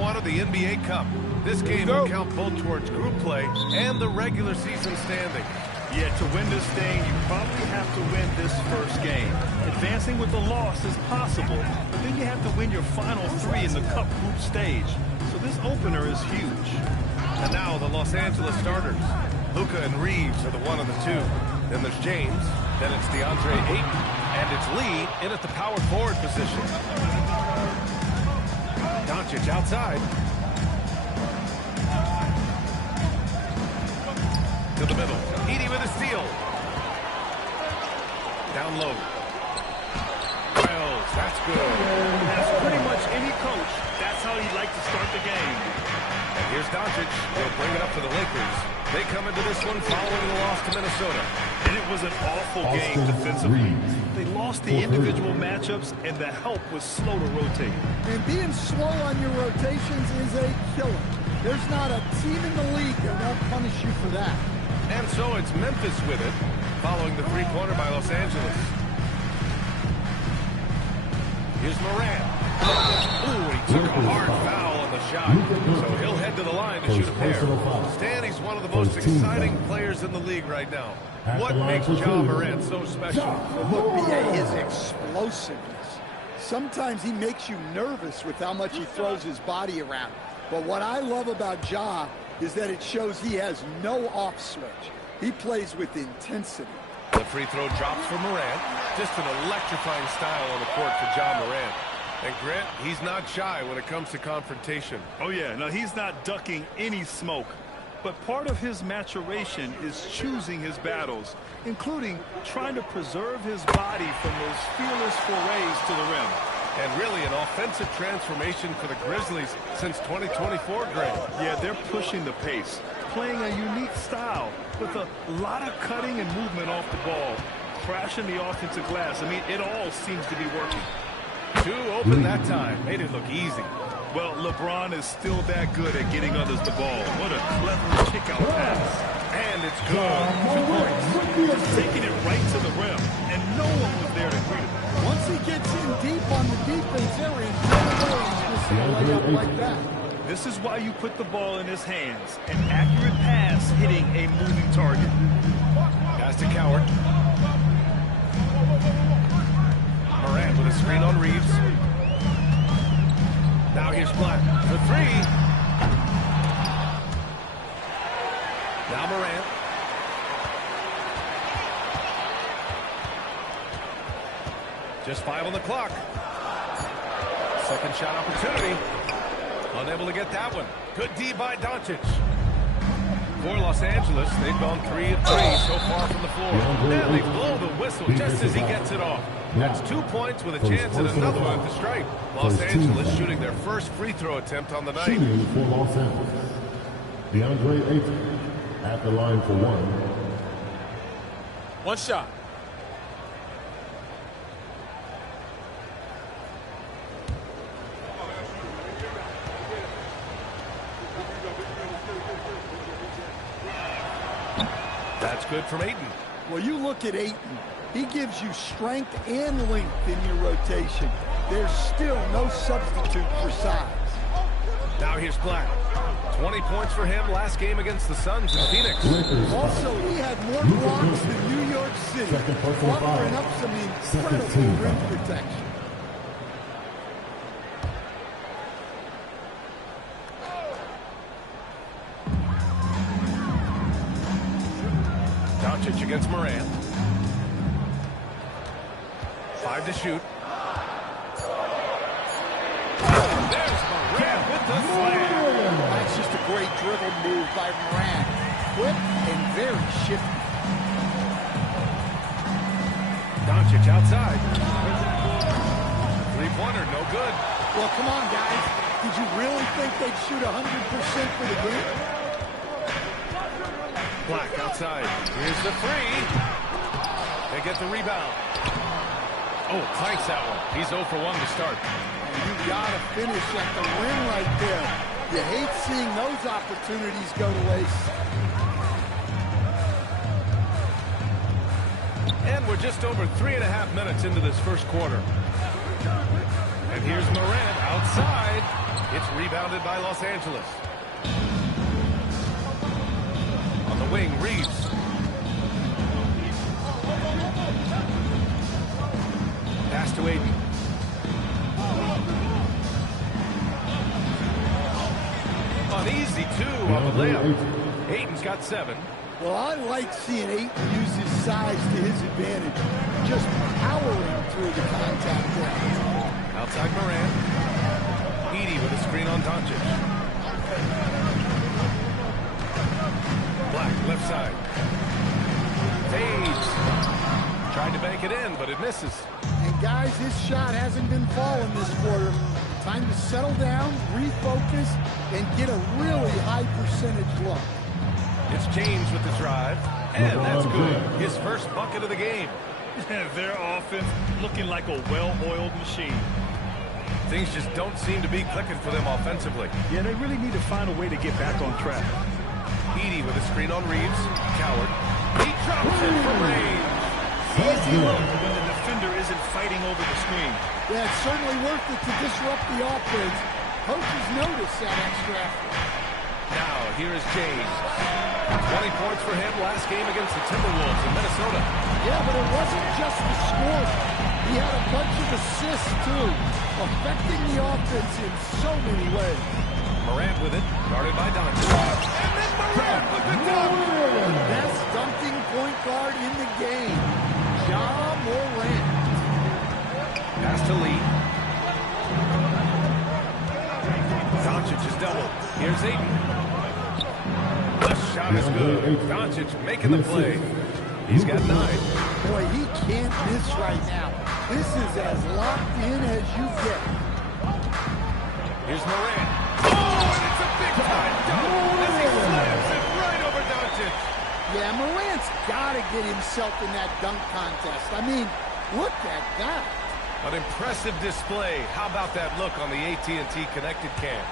one of the NBA Cup. This game will count both towards group play and the regular season standing. Yeah, to win this thing, you probably have to win this first game. Advancing with the loss is possible, but then you have to win your final 3 in the Cup group stage. So this opener is huge. And now the Los Angeles starters. Luka and Reeves are the 1 and the 2. Then there's James. Then it's DeAndre Ayton. And it's Lee in at the power forward position. Doncic outside. To the middle. Edey with a steal. Down low. Wells, that's good. That's pretty much any coach. That's how he'd like to start the game. And here's Doncic. He'll bring it up to the Lakers. They come into this one following the loss to Minnesota. And it was an awful game defensively. They lost the individual matchups, and the help was slow to rotate. And being slow on your rotations is a killer. There's not a team in the league that won't punish you for that. And so it's Memphis with it, following the three-pointer by Los Angeles. Here's Morant. Ooh, he took a hard foul on the shot. So he'll head to the line to shoot a pair. Stan, he's one of the most exciting players in the league right now. What makes Ja Morant so special? Look, B.A., his explosiveness. Sometimes he makes you nervous with how much he throws his body around. But what I love about Ja is that it shows he has no off switch. He plays with intensity. The free throw drops for Morant. Just an electrifying style on the court for Ja Morant. And Grant, he's not shy when it comes to confrontation. Oh yeah, no, he's not ducking any smoke. But part of his maturation is choosing his battles, including trying to preserve his body from those fearless forays to the rim. And really an offensive transformation for the Grizzlies since 2024, Grant. Yeah, they're pushing the pace, playing a unique style with a lot of cutting and movement off the ball, crashing the offensive glass. I mean, it all seems to be working. 2 open that time. Made it look easy. Well, LeBron is still that good at getting others the ball. What a clever kick-out pass. And it's good. 2 points. Taking it right to the rim, and no one was there to greet him. Once he gets in deep on the defense area, he's going to lay up like that. This is why you put the ball in his hands. An accurate pass hitting a moving target. Pass to Coward. Morant with a screen on Reeves. Now here's Black for 3. Now Morant. Just 5 on the clock. Second shot opportunity. Unable to get that one. Good D by Doncic. For Los Angeles, they've gone 3 of 3 so far from the floor. And they blow the whistle just as he gets it off. That's 2 points with a chance at another one at the stripe. Los Angeles shooting their first free throw attempt on the night. Shooting for Los Angeles, DeAndre Ayton at the line for 1. One shot. That's good from Ayton. Well, you look at Ayton. He gives you strength and length in your rotation. There's still no substitute for size. Now here's Black. 20 points for him last game against the Suns in Phoenix. Also, he had more blocks than New York City, offering up some incredible rim protection. Doncic against Morant. 5 to shoot. There's Morant with the slam. That's just a great dribble move by Morant. Quick and very shifty. Doncic outside. 3-pointer, no good. Well, come on, guys. Did you really think they'd shoot 100% for the game? Black outside. Here's the 3. They get the rebound. Oh, clanks that one. He's 0 for 1 to start. You gotta finish at the rim right there. You hate seeing those opportunities go to waste. And we're just over 3.5 minutes into this first quarter. And here's Morant outside. It's rebounded by Los Angeles. On the wing, Reeves. Pass to Ayton. Uneasy, too, on the layup. Ayton's got 7. Well, I like seeing Ayton use his size to his advantage, just powering through the contact there. Outside Morant. Edey with a screen on Doncic. Black, left side. Fades. Tried to bank it in, but it misses. And guys, his shot hasn't been falling this quarter. Time to settle down, refocus, and get a really high percentage look. It's James with the drive, and that's good. His first bucket of the game. Their offense looking like a well-oiled machine. Things just don't seem to be clicking for them offensively. Yeah, they really need to find a way to get back on track. Edey with a screen on Reeves. Coward. He drops it from range. Easy look when the defender isn't fighting over the screen. Yeah, it's certainly worth it to disrupt the offense. Coaches notice that extra effort. Now, here is James. 20 points for him last game against the Timberwolves in Minnesota. Yeah, but it wasn't just the score. He had a bunch of assists, too, affecting the offense in so many ways. Morant with it, guarded by Doncic. And then Morant with the dunk. The best dunking point guard in the game, Ja Morant. Pass to Lee. Doncic is doubled. Here's Ayton. The shot is good. Doncic making the play. He's got 9. Boy, he can't miss right now. This is as locked in as you get. Here's Morant. Oh, and it's a big-time dunk as he slams it right over Doncic. Yeah, Morant's got to get himself in that dunk contest. I mean, look at that. An impressive display. How about that look on the AT&T connected cam?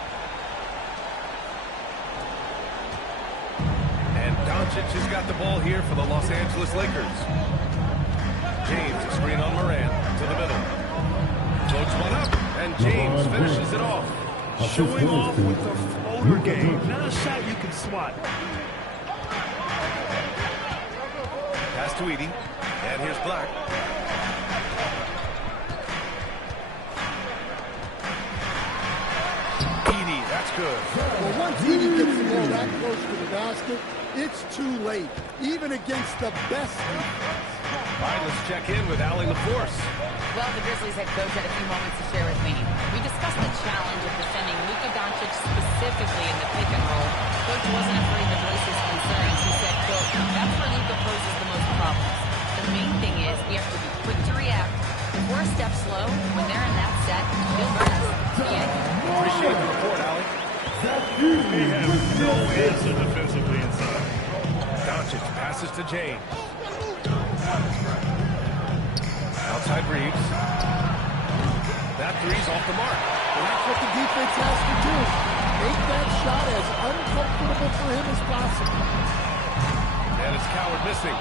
And Doncic has got the ball here for the Los Angeles Lakers. James, a screen on Morant to the middle. Floats one up, and James finishes it off. Showing off with the floater game. Not a shot you can swat. Pass to Edey. And here's Black. Edey, that's good. Well, once Edey gets the ball that close to the basket, it's too late, even against the best defense. All right, let's check in with Allie LaForce. Well, the Grizzlies head coach had a few moments to share with me. We discussed the challenge of defending Luka Doncic specifically in the pick and roll. Coach wasn't afraid to voice his concerns. He said, quote, that's where Luka poses the most problems. The main thing is we have to be quick to react. If we're a step slow, when they're in that set, he'll burn us. Appreciate the report, Allie. They have no answer defensively inside. Doncic passes to James. Outside Reeves. That three's off the mark. And that's what the defense has to do. Make that shot as uncomfortable for him as possible. And it's Coward missing.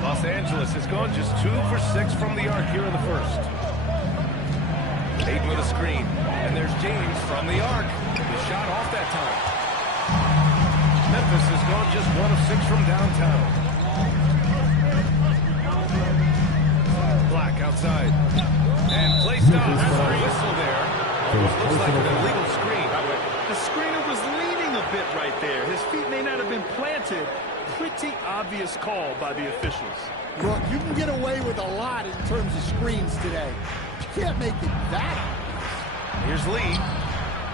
Los Angeles has gone just 2 for 6 from the arc here in the first. Ayton with a screen. And there's James from the arc. The shot off that time. Memphis has gone just 1 of 6 from downtown. Black outside. And play stop. Has a whistle there. Almost looks like an illegal screen. The screener was leaning a bit right there. His feet may not have been planted. Pretty obvious call by the officials. Look, you can get away with a lot in terms of screens today. You can't make it that obvious. Here's Lee.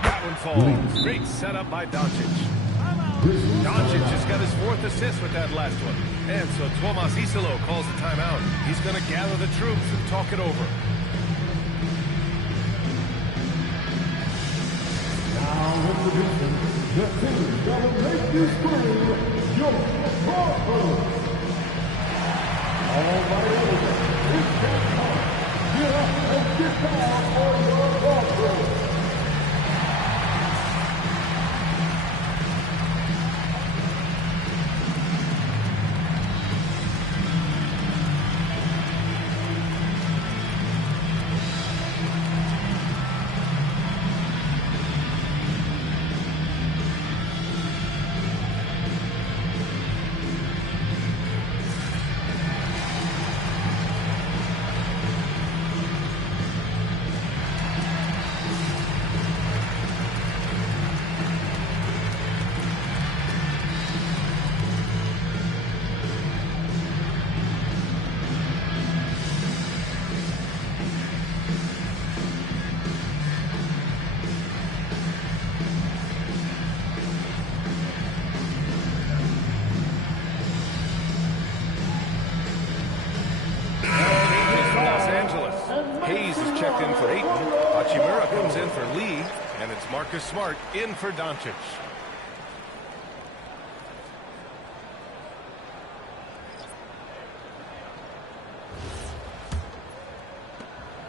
That one falls. Great setup by Doncic. Doncic just got his 4th assist with that last one. And so Tomas Isolo calls the timeout. He's going to gather the troops and talk it over. Now introducing the team that will make you scream, your Broncos. All right, everyone, it's that time. Get up and get down for your Broncos. for Lee, and it's Marcus Smart in for Doncic.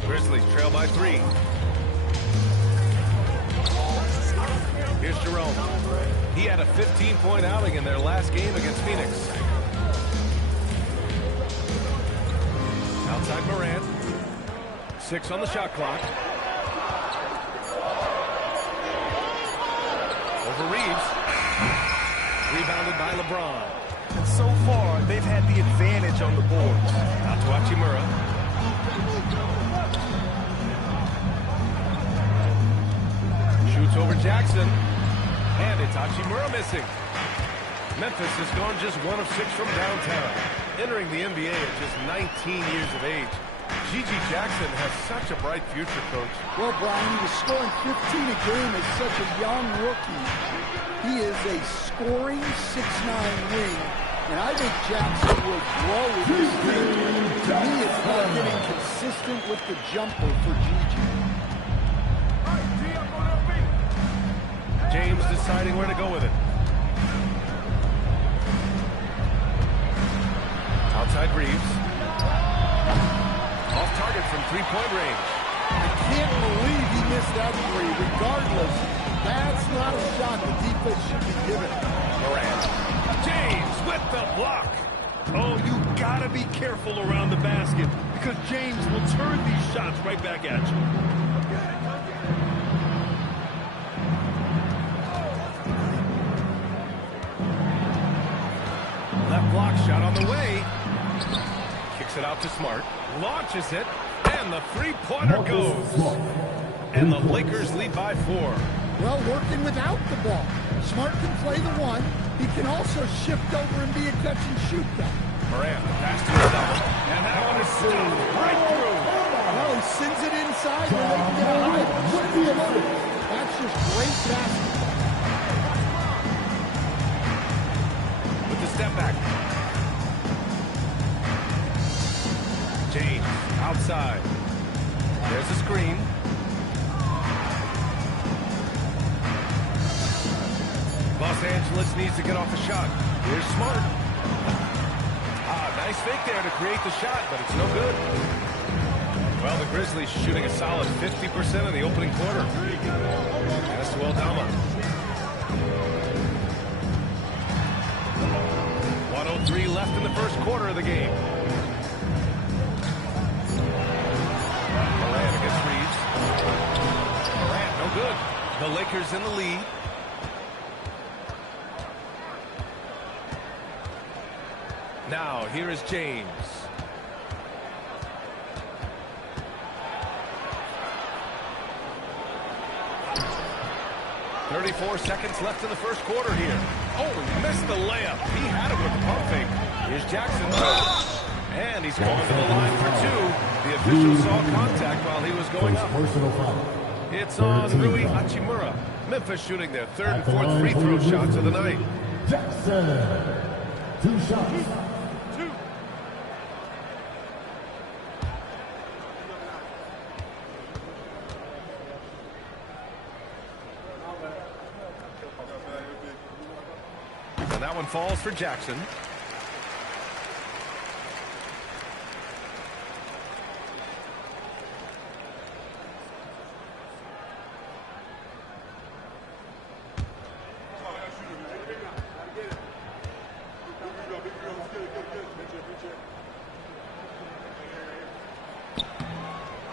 Grizzlies trail by 3. Here's Jerome. He had a 15-point outing in their last game against Phoenix. Outside Morant. 6 on the shot clock. Over Reeves. Rebounded by LeBron. And so far, they've had the advantage on the boards. Out to Hachimura. Shoots over Jackson. And it's Hachimura missing. Memphis has gone just 1 of 6 from downtown. Entering the NBA at just 19 years of age. Gigi Jackson has such a bright future, Coach. Well, Brian, he was scoring 15 a game as such a young rookie. He is a scoring 6'9" wing, and I think Jackson will grow with his game. To me, it's not getting consistent with the jumper for Gigi. James deciding where to go with it. Outside Reeves. Off target from 3-point range. I can't believe he missed that 3. Regardless, that's not a shot the defense should be giving. Morant. James with the block. Oh, you gotta be careful around the basket because James will turn these shots right back at you. Left block shot on the way. Kicks it out to Smart. Launches it. And the three-pointer goes. And the Lakers lead by 4. Well, working without the ball. Smart can play the 1. He can also shift over and be a catch-and-shoot guy. Morant, the pass to his double. And that one is stopped right through. Well, he sends it inside where they can get a high push. That's just great basketball. With the step back. James, outside. There's a screen. Los Angeles needs to get off the shot. Here's Smart. Nice fake there to create the shot, but it's no good. Well, the Grizzlies shooting a solid 50% in the opening quarter. Pass to Aldama. 1:03 left in the first quarter of the game. Morant against Reeves. Morant, no good. The Lakers in the lead. Now, here is James. .34 seconds left in the first quarter here. Oh, he missed the layup. He had it with the pump fake. Here's Jackson. And he's going to the line for 2. The official saw contact while he was going up. It's on Rui Hachimura. Memphis shooting their 3rd and 4th free throw shots of the night. Jackson, 2 shots. And that one falls for Jackson.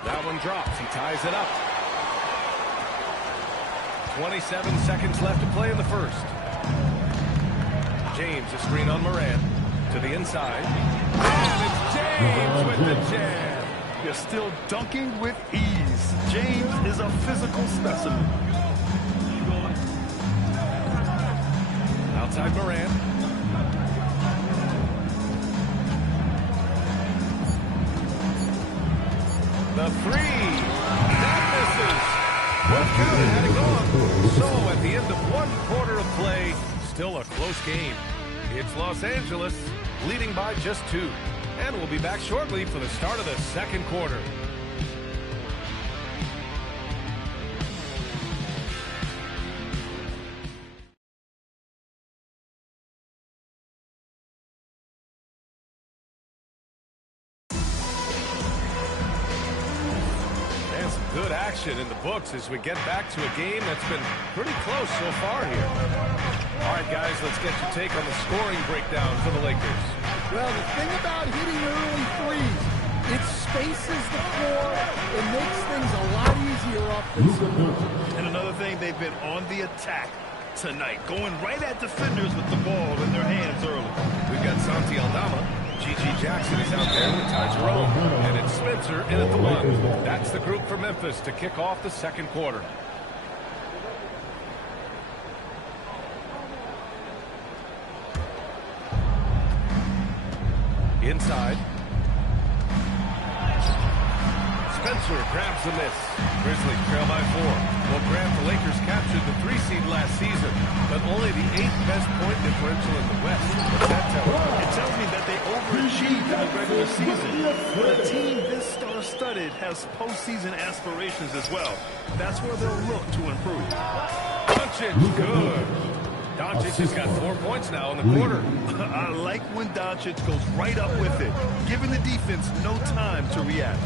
That one drops. He ties it up. 27 seconds left to play in the first. James, a screen on Morant. To the inside. And it's James with the jam. They're still dunking with ease. James is a physical specimen. Outside Morant. The 3. That misses. Well counted, had it gone. So at the end of 1 quarter of play, still a close game. It's Los Angeles leading by just 2. And we'll be back shortly for the start of the second quarter. action in the books as we get back to a game that's been pretty close so far here. All right, guys, let's get your take on the scoring breakdown for the Lakers. Well, the thing about hitting early threes, it spaces the floor. It makes things a lot easier offensively. And another thing, they've been on the attack tonight, going right at defenders with the ball in their hands early. We've got Santi Aldama. G.G. Jackson is out there with Ty Jerome. And it's Spencer in at the one. That's the group for Memphis to kick off the second quarter. Inside. Spencer grabs the miss. Grizzlies trail by 4. Well, Grant, the Lakers captured the 3 seed last season, but only the 8th best point differential in the West. What's that tell you? It tells me that they overachieved in the regular season. But a team this star-studded has postseason aspirations as well. That's where they'll look to improve. Doncic, good. Doncic has got 4 points now in the quarter. I like when Doncic goes right up with it, giving the defense no time to react.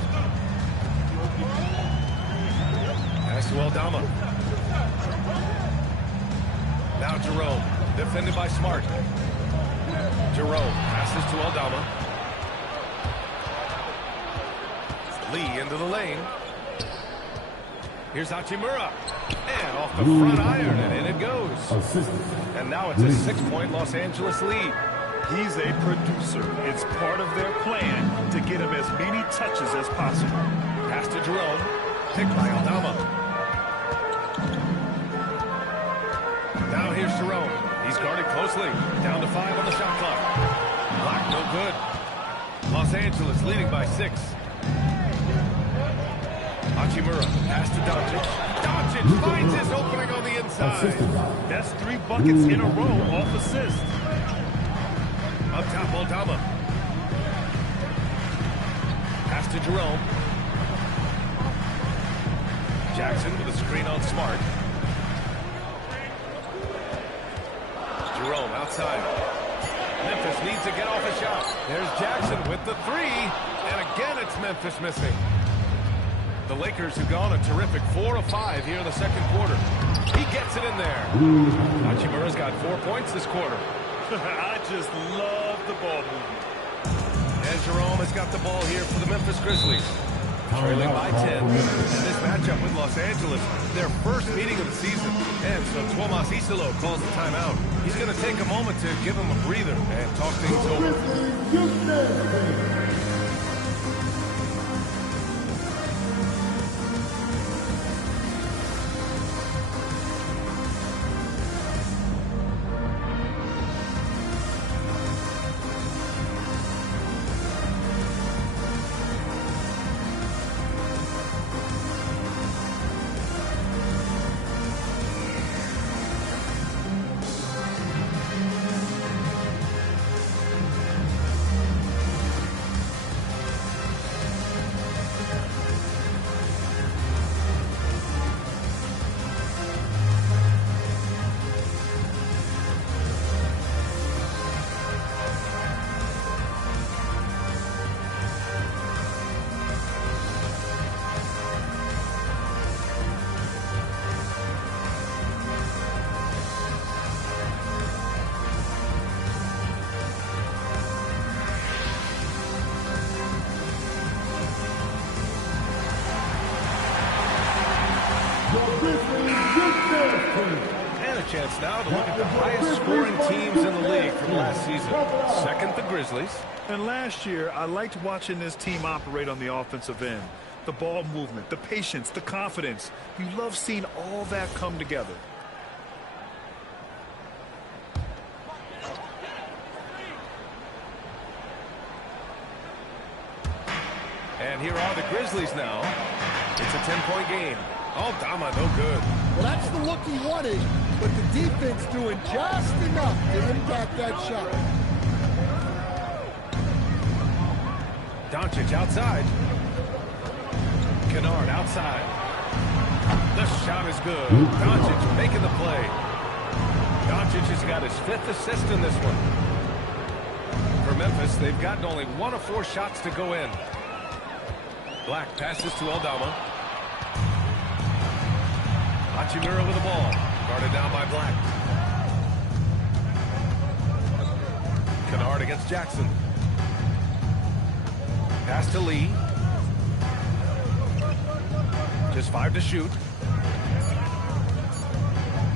Pass to Aldama. Now Jerome, defended by Smart. Jerome passes to Aldama. Lee into the lane. Here's Hachimura. And off the front iron, and in it goes. And now it's a 6-point Los Angeles lead. He's a producer. It's part of their plan to get him as many touches as possible. Pass to Jerome. Picked by Aldama. Now here's Jerome. He's guarded closely. Down to 5 on the shot clock. Black, no good. Los Angeles leading by 6. Hachimura, pass to Doncic. Doncic finds his opening on the inside. That's 3 buckets in a row off assist. Up top, Aldama. Pass to Jerome. Jackson with a screen on Smart. Jerome outside. Memphis needs to get off a shot. There's Jackson with the 3. And again, it's Memphis missing. The Lakers have gone a terrific 4 of 5 here in the second quarter. He gets it in there. Hachimura's got 4 points this quarter. I just love the ball movement. And Jerome has got the ball here for the Memphis Grizzlies. Trailing by 10. And this matchup with Los Angeles, their first meeting of the season. And so Tomas Isolo calls the timeout. He's going to take a moment to give him a breather and talk things over. And a chance now to look at the highest scoring teams in the league from last season. Second, the Grizzlies. And last year, I liked watching this team operate on the offensive end. The ball movement, the patience, the confidence. You love seeing all that come together. And here are the Grizzlies now. It's a 10-point game. Aldama, no good. Well, that's the look he wanted, but the defense doing just enough to impact that shot. Doncic outside. Kennard outside. The shot is good. Doncic making the play. Doncic has got his 5th assist in this one. For Memphis, they've gotten only 1 of 4 shots to go in. Black passes to Aldama. Hachimura with the ball. Guarded down by Black. Kennard against Jackson. Pass to Lee. Just 5 to shoot.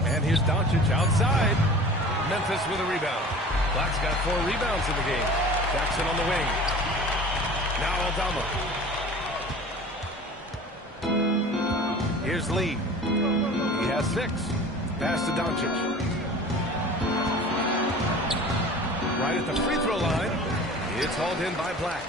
And here's Doncic outside. Memphis with a rebound. Black's got 4 rebounds in the game. Jackson on the wing. Now Aldama. Here's Lee. He has 6. Pass to Doncic. Right at the free throw line. It's hauled in by Black.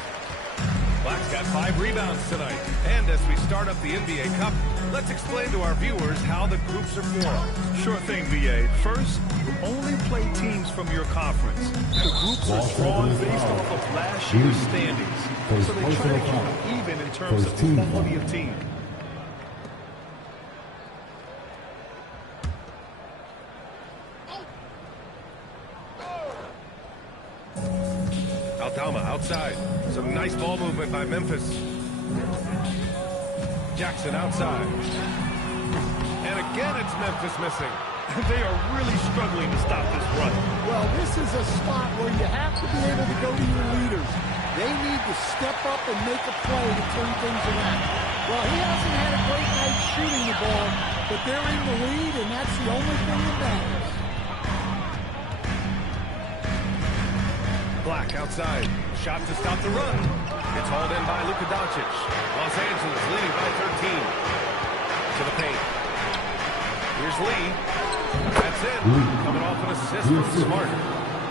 Black's got 5 rebounds tonight. And as we start up the NBA Cup, let's explain to our viewers how the groups are formed. Sure thing, VA. First, you only play teams from your conference. The groups are drawn based off of last year's standings. So they try to keep it even in terms of quality of team. Aldama outside. Some nice ball movement by Memphis. Jackson outside. And again, it's Memphis missing. They are really struggling to stop this run. Well, this is a spot where you have to be able to go to your leaders. They need to step up and make a play to turn things around. Well, he hasn't had a great night shooting the ball, but they're in the lead, and that's the only thing that matters. Black outside. Shot to stop the run. It's hauled in by Luka Doncic. Los Angeles leading by 13. To the paint. Here's Lee. That's it. Coming off an assist from Smart.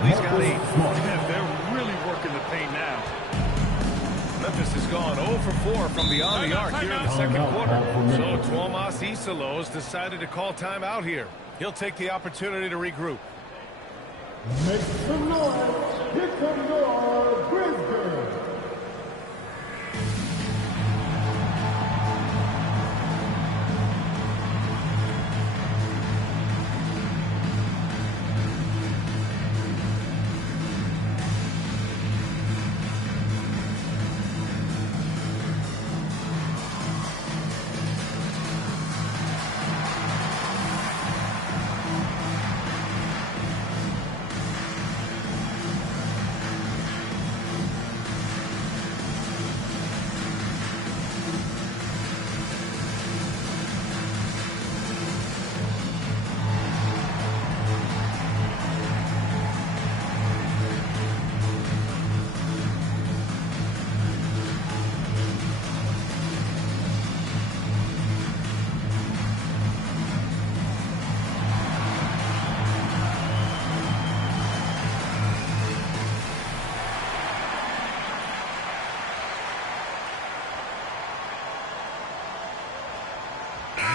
Lee's got 8. Yeah, they're really working the paint now. Memphis has gone 0 for 4 from beyond the arc here in the second quarter. So Tuomas Isalos decided to call timeout here. He'll take the opportunity to regroup. Make some noise. Here comes your Brisbane.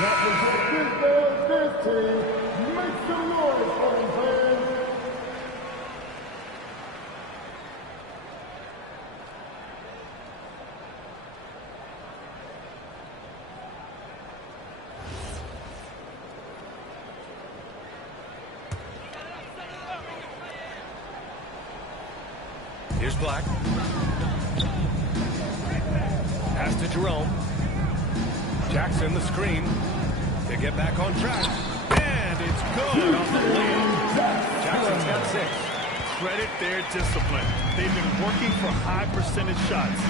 That was a 15. Make some noise, home fans. Here's Black. Pass to Jerome. Jackson, the screen. They get back on track. And it's good off the layup. Jackson's got 6. Credit their discipline. They've been working for high percentage shots.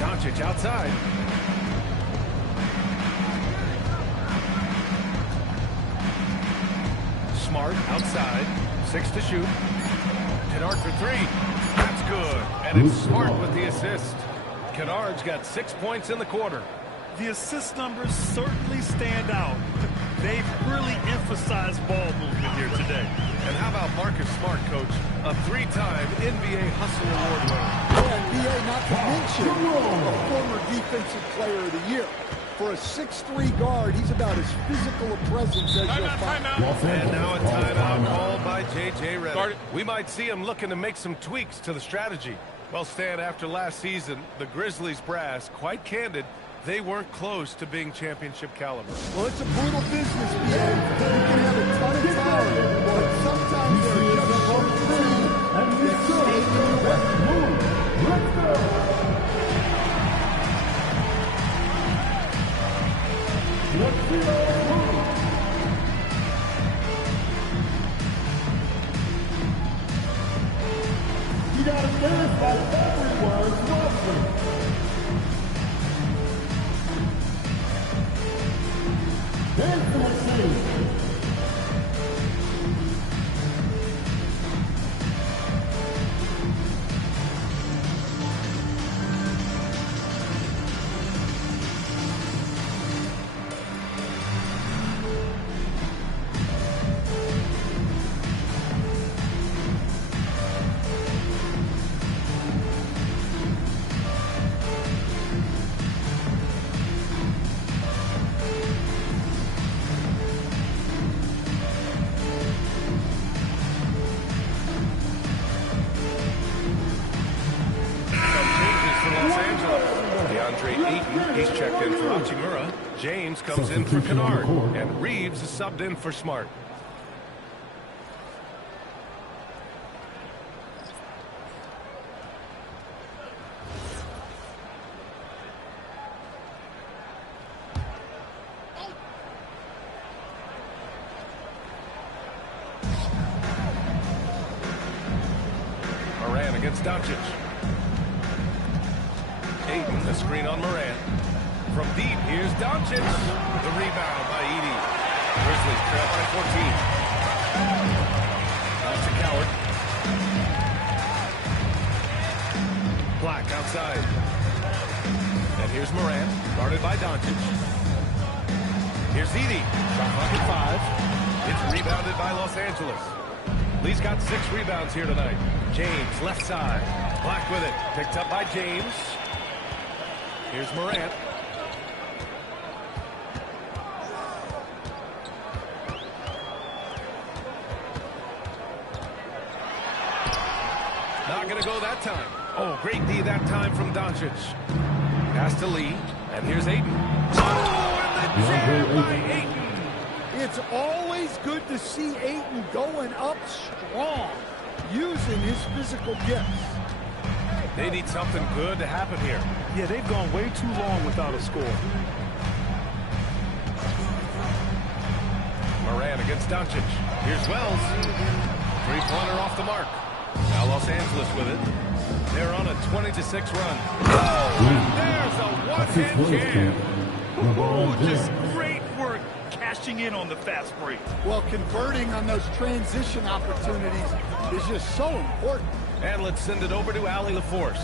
Doncic outside. Smart outside. 6 to shoot. Kennard for 3. That's good. And it's Smart with the assist. Kennard's got 6 points in the quarter. The assist numbers certainly stand out. They've really emphasized ball movement here today. And how about Marcus Smart, Coach? A 3-time NBA Hustle Award winner. Yeah, NBA, not to mention a former Defensive Player of the Year. For a 6'3" guard, he's about as physical a presence as you'll find. And now a timeout called by J.J. Redick. We might see him looking to make some tweaks to the strategy. Well, Stan, after last season, the Grizzlies brass, quite candid, they weren't close to being championship caliber. Well, it's a brutal business, BA. You can have a ton of talent, but sometimes they're just so free and they stay in the way. Let's go. You got to dance like everyone's watching. Dance machine. He's checked in for Hachimura. James comes in for Kennard. And Reeves is subbed in for Smart. Moran against Doncic. Ayton, the screen on Moran. From deep, here's Doncic. The rebound by Edey. Grizzlies trail by 14. Out to Coward. Black outside. And here's Moran, guarded by Doncic. Here's Edey. Shot clock at 5. It's rebounded by Los Angeles. Lee's got 6 rebounds here tonight. James, left side. Black with it. Picked up by James. Here's Morant. Not going to go that time. Oh, great D that time from Doncic. Pass to Lee. And here's Ayton. Oh, and the jam by Ayton. It's always good to see Ayton going up strong, using his physical gifts. They need something good to happen here. Yeah, they've gone way too long without a score. Moran against Doncic. Here's Wells. Three-pointer off the mark. Now Los Angeles with it. They're on a 20-6 run. Oh, and there's a one-hand jam. Oh, just great work cashing in on the fast break. Well, converting on those transition opportunities is just so important. And let's send it over to Allie LaForce.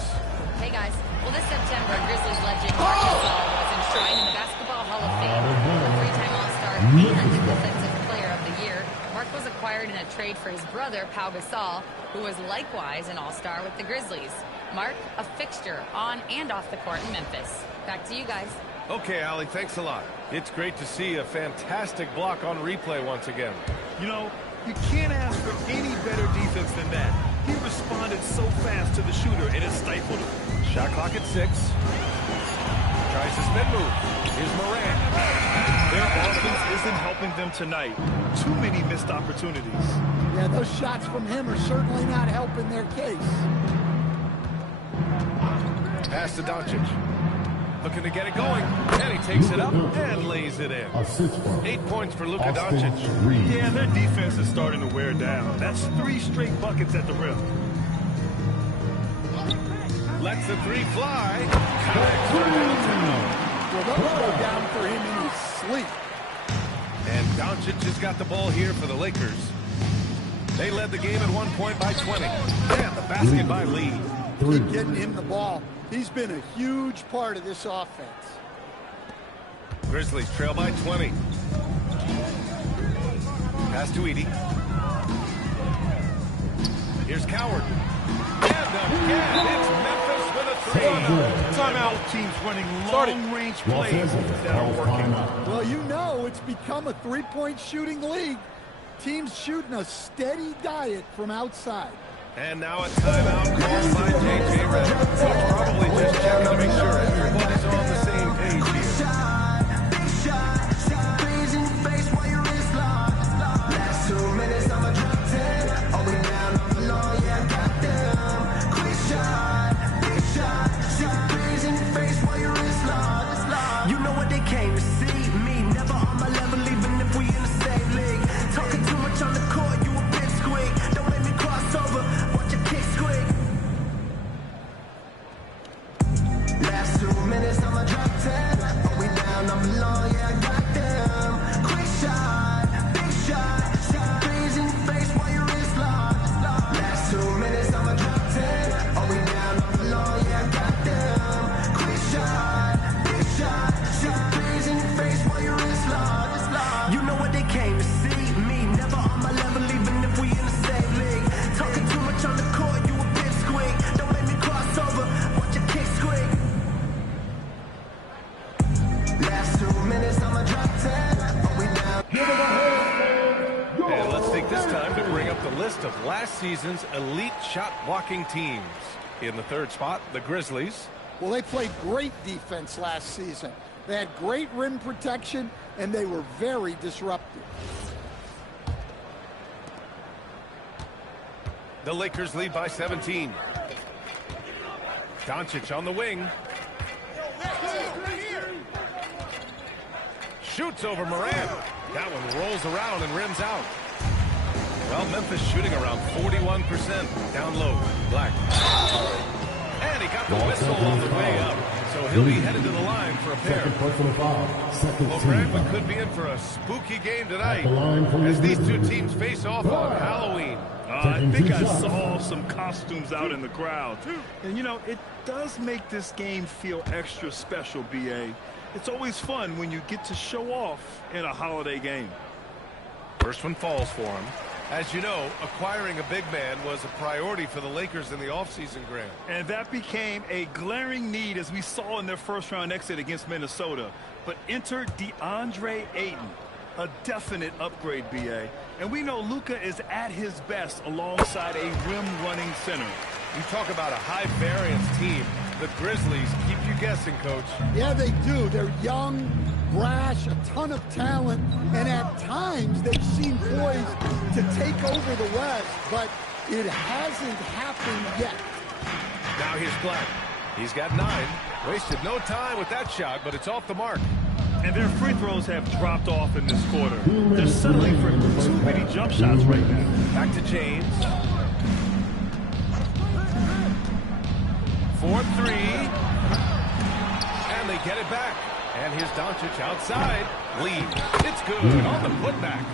Hey, guys. Well, this September, Grizzlies legend Marc Gasol was enshrined in the Basketball Hall of Fame. A 3-time All-Star and Defensive Player of the Year, Marc was acquired in a trade for his brother, Pau Gasol, who was likewise an All-Star with the Grizzlies. Marc, a fixture on and off the court in Memphis. Back to you guys. Okay, Allie, thanks a lot. It's great to see a fantastic block on replay once again. You know, you can't ask for any better defense than that. He responded so fast to the shooter, and it stifled him. Shot clock at 6. Tries to spin move. Here's Moran. Their offense isn't helping them tonight. Too many missed opportunities. Yeah, those shots from him are certainly not helping their case. Pass to Doncic. Looking to get it going. And he takes it up and lays it in. 8 points for Luka Doncic. Yeah, their defense is starting to wear down. That's 3 straight buckets at the rim. Lets the 3 fly. Connects for downtown. Well, those go down for him in his sleep. And Doncic has got the ball here for the Lakers. They led the game at 1 point by 20. And the basket by Lee. Keep getting him the ball. He's been a huge part of this offense. Grizzlies trail by 20. Pass to Edey. Here's Coward. And again, it's Memphis with a 3. Timeout. Teams running long-range plays that are working. Well, you know it's become a three-point shooting league. Teams shooting a steady diet from outside. And now a timeout called by J.J. Redick. Coach probably just checking to make sure everybody's on the same page here. You know what they came to see? Me, never list of last season's elite shot-blocking teams. In the third spot, the Grizzlies. Well, they played great defense last season. They had great rim protection, and they were very disruptive. The Lakers lead by 17. Doncic on the wing. Shoots over Morant. That one rolls around and rims out. Well, Memphis shooting around 41%. Down low. Black. And he got the whistle on the way up. So he'll be headed to the line for a pair. Well, Greg, we could be in for a spooky game tonight as these two teams face off on Halloween. I think I saw some costumes out in the crowd. And, you know, it does make this game feel extra special, B.A. It's always fun when you get to show off in a holiday game. First one falls for him. As you know, acquiring a big man was a priority for the Lakers in the offseason, Grant. And that became a glaring need, as we saw in their first-round exit against Minnesota. But enter DeAndre Ayton, a definite upgrade, B.A. And we know Luka is at his best alongside a rim-running center. You talk about a high-variance team. The Grizzlies keep you guessing, Coach. Yeah, they do. They're young, brash, a ton of talent, and at times they've seemed poised to take over the West, but it hasn't happened yet. Now here's Black. He's got 9. Wasted no time with that shot, but it's off the mark. And their free throws have dropped off in this quarter. They're settling for too many jump shots right now. Back to James. 4-3. And they get it back. And here's Doncic outside. Lead. It's good on the putback.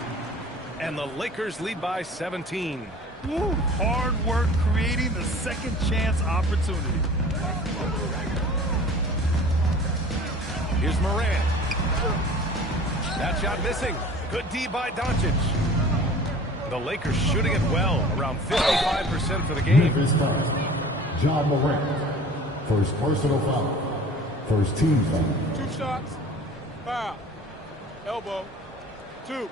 And the Lakers lead by 17. Woo, hard work creating the second chance opportunity. Here's Morant. That shot missing. Good D by Doncic. The Lakers shooting it well, around 55% for the game. Ja Morant. First personal foul. First team foul. 2 shots. Foul. Elbow. 2.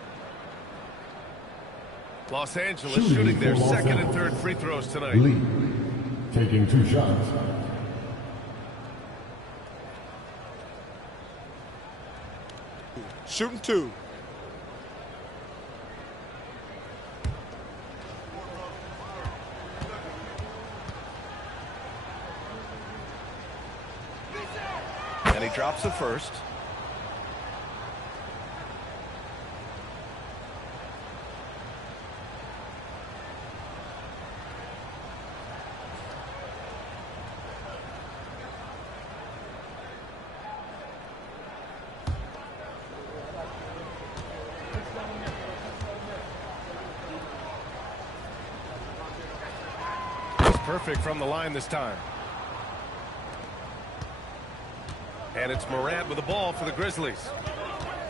Los Angeles shooting their second and third free throws tonight. Lee taking 2 shots. Shooting 2. And he drops the first. Perfect from the line this time. And it's Morant with the ball for the Grizzlies.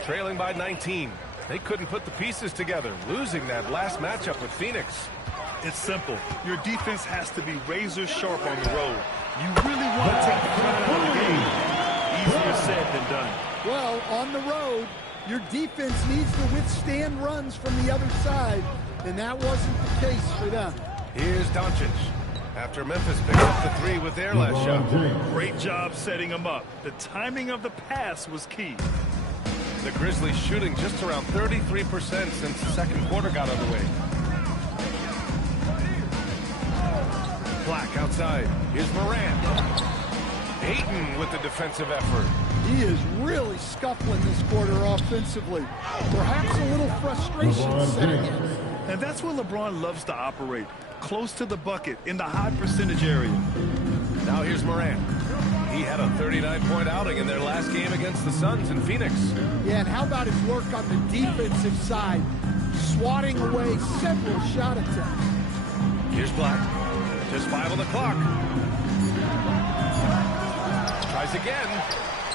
Trailing by 19. They couldn't put the pieces together, losing that last matchup with Phoenix. It's simple. Your defense has to be razor sharp on the road. You really want to take the crowd out of the game. Easier said than done. Well, on the road, your defense needs to withstand runs from the other side, and that wasn't the case for them. Here's Doncic. After Memphis picked up the 3 with their last shot. Great job setting him up. The timing of the pass was key. The Grizzlies shooting just around 33% since the second quarter got underway. Black outside. Here's Morant. Ayton with the defensive effort. He is really scuffling this quarter offensively. Perhaps a little frustration setting in. And that's where LeBron loves to operate. Close to the bucket in the high percentage area. Now here's Morant. He had a 39-point outing in their last game against the Suns in Phoenix. Yeah, and how about his work on the defensive side, swatting away several shot attempts. Here's Black. Just 5 on the clock. Tries again.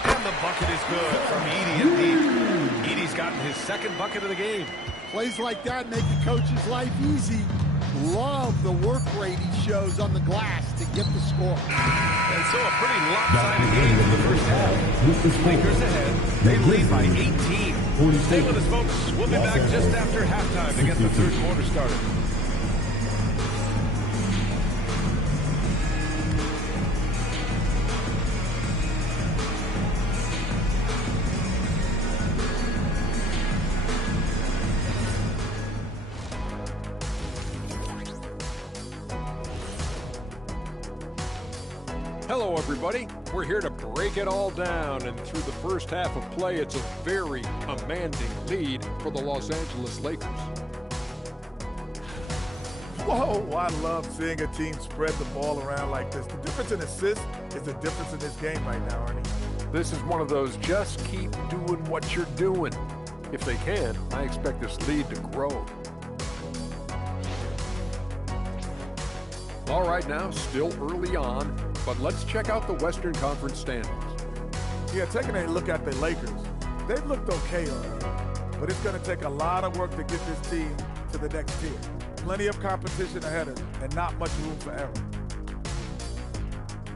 And the bucket is good from Edey and deep. Edey's gotten his second bucket of the game. Plays like that make the coach's life easy. Love the work rate he shows on the glass to get the score. And so a pretty lopsided game in the first half. Lakers ahead. They lead by 18. Stay with us, folks. We'll be back just after halftime to get the third quarter started. Hello, everybody. We're here to break it all down, and through the first half of play, it's a very commanding lead for the Los Angeles Lakers. Whoa, I love seeing a team spread the ball around like this. The difference in assists is the difference in this game right now, Ernie. This is one of those just keep doing what you're doing. If they can, I expect this lead to grow. All right, now, still early on, but let's check out the Western Conference standings. Yeah, taking a look at the Lakers, they've looked okay already, but it's going to take a lot of work to get this team to the next tier. Plenty of competition ahead of them, and not much room for error.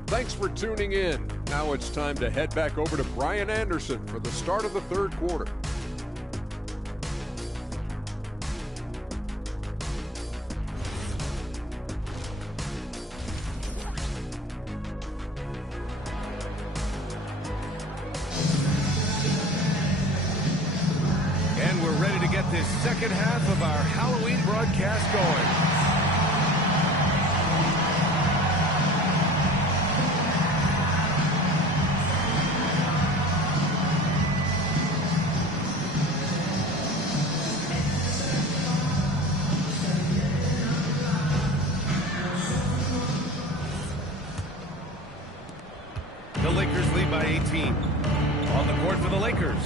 Thanks for tuning in. Now it's time to head back over to Brian Anderson for the start of the third quarter. And we're ready to get this second half of our Halloween broadcast going. The Lakers lead by 18. On the court for the Lakers,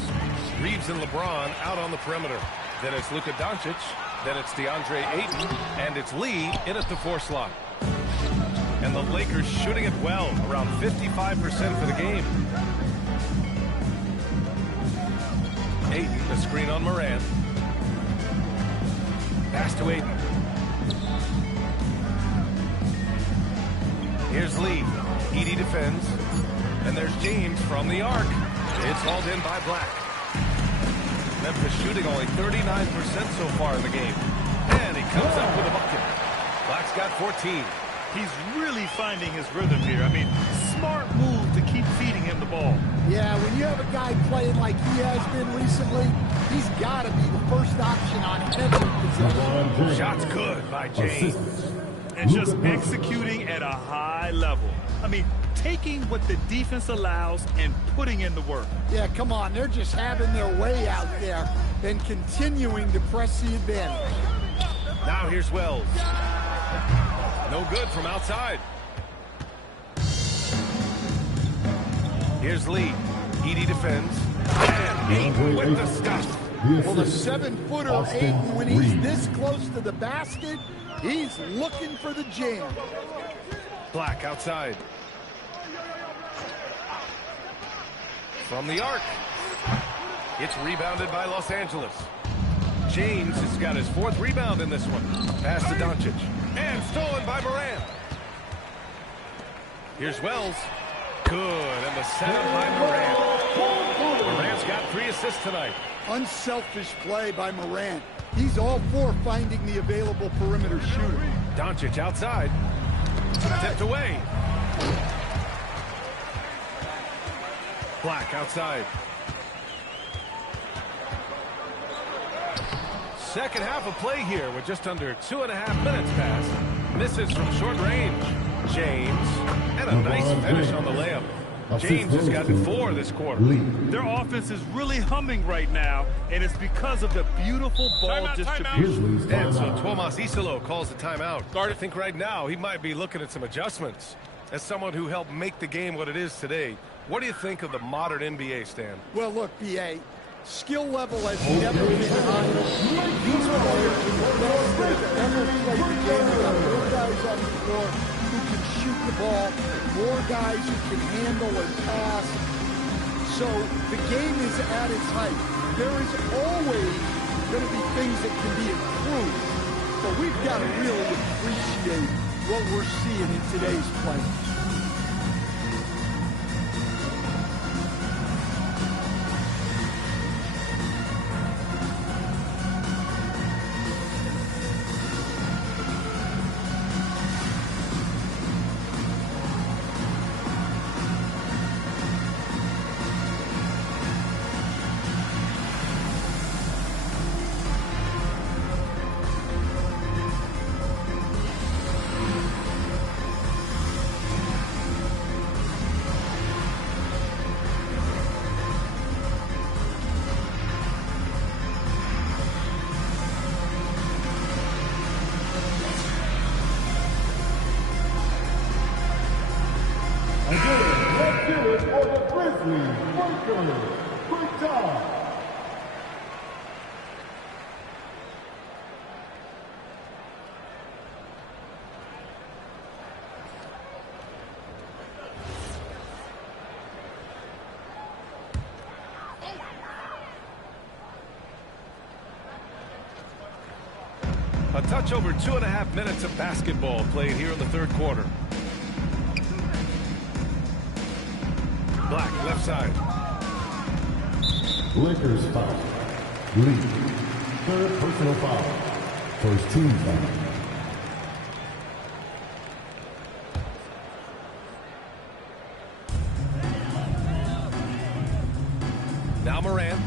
Reeves and LeBron out on the perimeter. Then it's Luka Doncic. Then it's DeAndre Ayton. And it's Lee in at the 4 slot. And the Lakers shooting it well, around 55% for the game. Ayton, the screen on Morant. Pass to Ayton. Here's Lee. Edey defends. And there's James from the arc. It's hauled in by Black. Memphis shooting only 39% so far in the game. And he comes up with a bucket. Black's got 14. He's really finding his rhythm here. I mean, smart move to keep feeding him the ball. Yeah, when you have a guy playing like he has been recently, he's got to be the first option on every position. Shots good by James. And just executing at a high level. I mean, taking what the defense allows and putting in the work. Yeah, come on. They're just having their way out there and continuing to press the advantage. Now here's Wells. No good from outside. Here's Lee. Edey defends. And Ayton with the stuff. Well, the 7-footer Ayton, when he's this close to the basket, he's looking for the jam. Black outside. From the arc. It's rebounded by Los Angeles. James has got his 4th rebound in this one. Pass to Doncic. And stolen by Morant. Here's Wells. Good. And the setup by Morant. Morant's got 3 assists tonight. Unselfish play by Morant. He's all for finding the available perimeter shooter. Doncic outside. Tipped away. Black outside. Second half of play here with just under 2.5 minutes passed. Misses from short range. James. And a nice finish on the layup. James has gotten 4 this quarter. Their offense is really humming right now, and it's because of the beautiful ball distribution. And so Tomas Isolo calls the timeout. I think right now he might be looking at some adjustments. As someone who helped make the game what it is today, what do you think of the modern NBA, Stan? Well, look, B.A., skill level has never been higher. These players are the best that have ever played the game. We've got more guys on the floor who can shoot the ball, more guys who can handle and pass. So the game is at its height. There is always going to be things that can be improved, but we've got to really appreciate what we're seeing in today's play. Break time. A touch over 2.5 minutes of basketball played here in the third quarter. Black, left side. Lakers foul. Lee. Third personal foul. First team foul. Now Morant.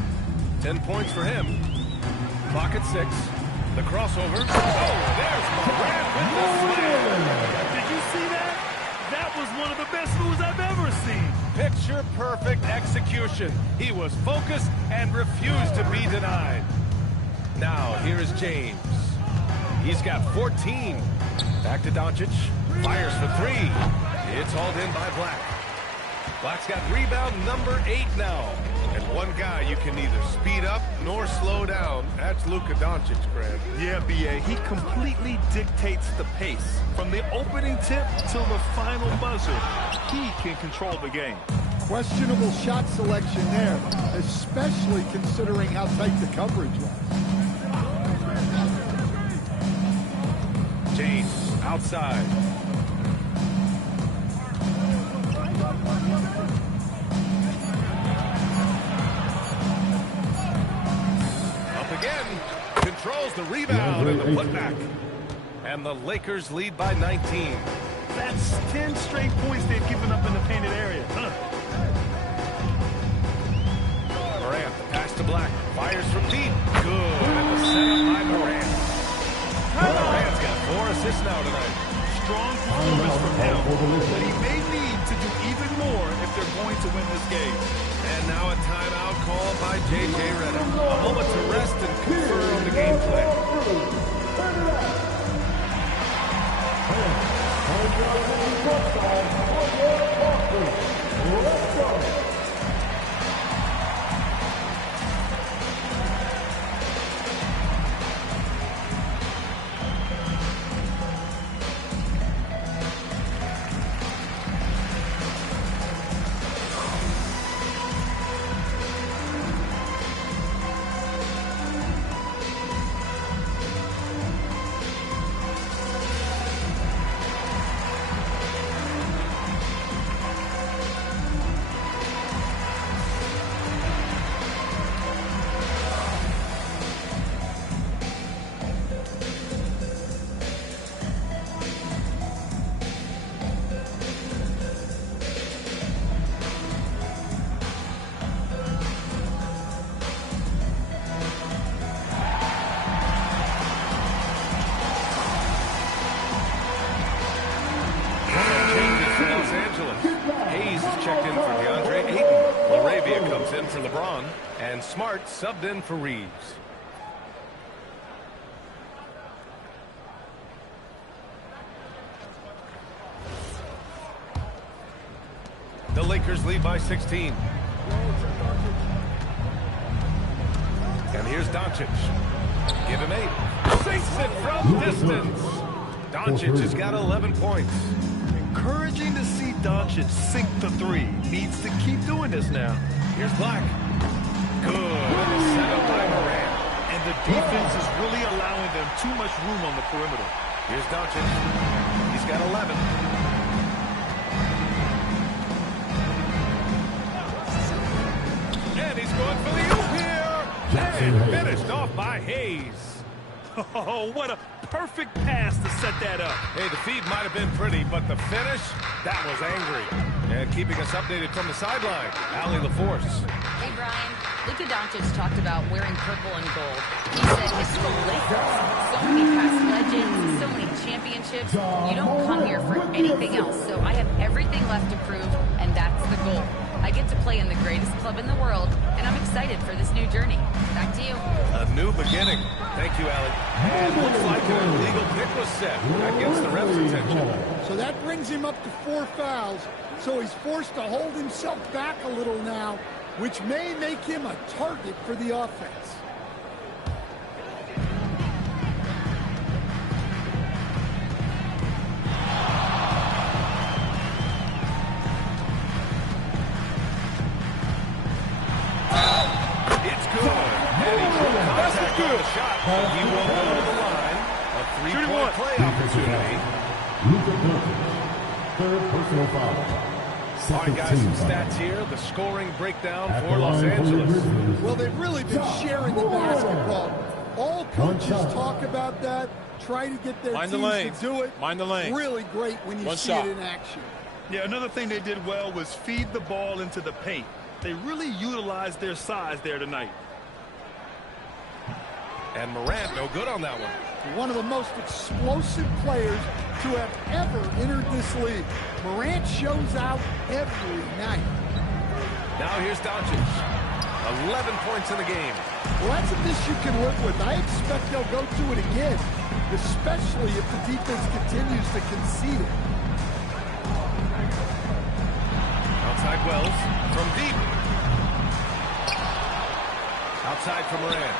10 points for him. Clock at 6. The crossover. Oh, there's Morant with the slam. Did you see that? That was one of the best moves I've ever seen. Picture perfect execution. He was focused and refused to be denied. Now, here is James. He's got 14. Back to Doncic. Fires for 3. It's hauled in by Black. Black's got rebound number 8 now. And one guy you can neither speed up nor slow down. That's Luka Doncic, Grant. Yeah, B.A., he completely dictates the pace. From the opening tip till the final buzzer, he can control the game. Questionable shot selection there, especially considering how tight the coverage was. James outside. Again, controls the rebound and the putback. And the Lakers lead by 19. That's 10 straight points they've given up in the painted area. Morant, pass to Black. Fires from deep. Good. And the setup by Morant. Morant's got 4 assists now tonight. Strong performance from him. But he may need to do even more if they're going to win this game. And now a timeout called by J.J. Redick. A moment to rest and confer on the gameplay. For LeBron, and Smart subbed in for Reeves. The Lakers lead by 16. And here's Doncic. Give him 8. Sinks it from distance. Doncic has got 11 points. Encouraging to see Doncic sink the 3. Needs to keep doing this now. Here's Black. Good. Set up by Morant. And the defense is really allowing them too much room on the perimeter. Here's Doncic. He's got 11. And he's going for the oop here. And finished off by Hayes. Oh, what a perfect pass to set that up. Hey, the feed might have been pretty, but the finish, that was angry. And keeping us updated from the sideline, Allie LaForce. Hey, Brian. Luka Doncic talked about wearing purple and gold. He said it's the Lakers. So many past legends, so many championships. You don't come here for anything else. So I have everything left to prove, and that's the goal. I get to play in the greatest club in the world, and I'm excited for this new journey. Back to you. A new beginning. Thank you, Allie. And looks like an illegal pick was set. That gets the ref's attention. So that brings him up to 4 fouls. So he's forced to hold himself back a little now which may make him a target for the offense. It's good. And he drew contact on the shot, but he won't go to the line. A three-point play opportunity. Luka Doncic, third personal foul. All right, guys, some stats here. The scoring breakdown for Los Angeles. Well, they've really been sharing the basketball. All coaches talk about that, try to get their teams to do it. Mind the lane. Really great when you see it in action. Yeah, another thing they did well was feed the ball into the paint. They really utilized their size there tonight. And Morant, no good on that one. One of the most explosive players to have ever entered this league. Morant shows out every night. Now here's Doncic. 11 points in the game. Well, that's a miss you can live with. I expect they'll go to it again, especially if the defense continues to concede it. Outside Wells from deep. Outside for Morant.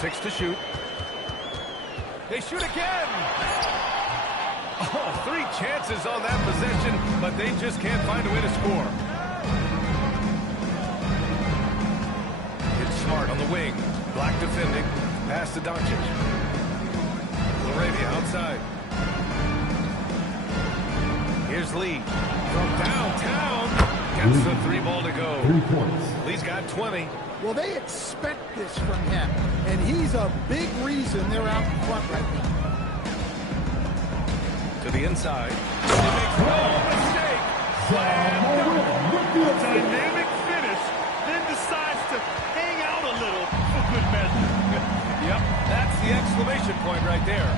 Six to shoot. They shoot again. Oh, 3 chances on that possession, but they just can't find a way to score. It's Smart on the wing. Black defending. Pass to Doncic. Laravia outside. Here's Lee. From downtown. Gets the 3 ball to go. 3 points. Lee's got 20. Well, they expect this from him, and he's a big reason they're out in front right now. To the inside. He makes no mistake. Dynamic finish, then decides to hang out a little for good measure. Yep, that's the exclamation point right there.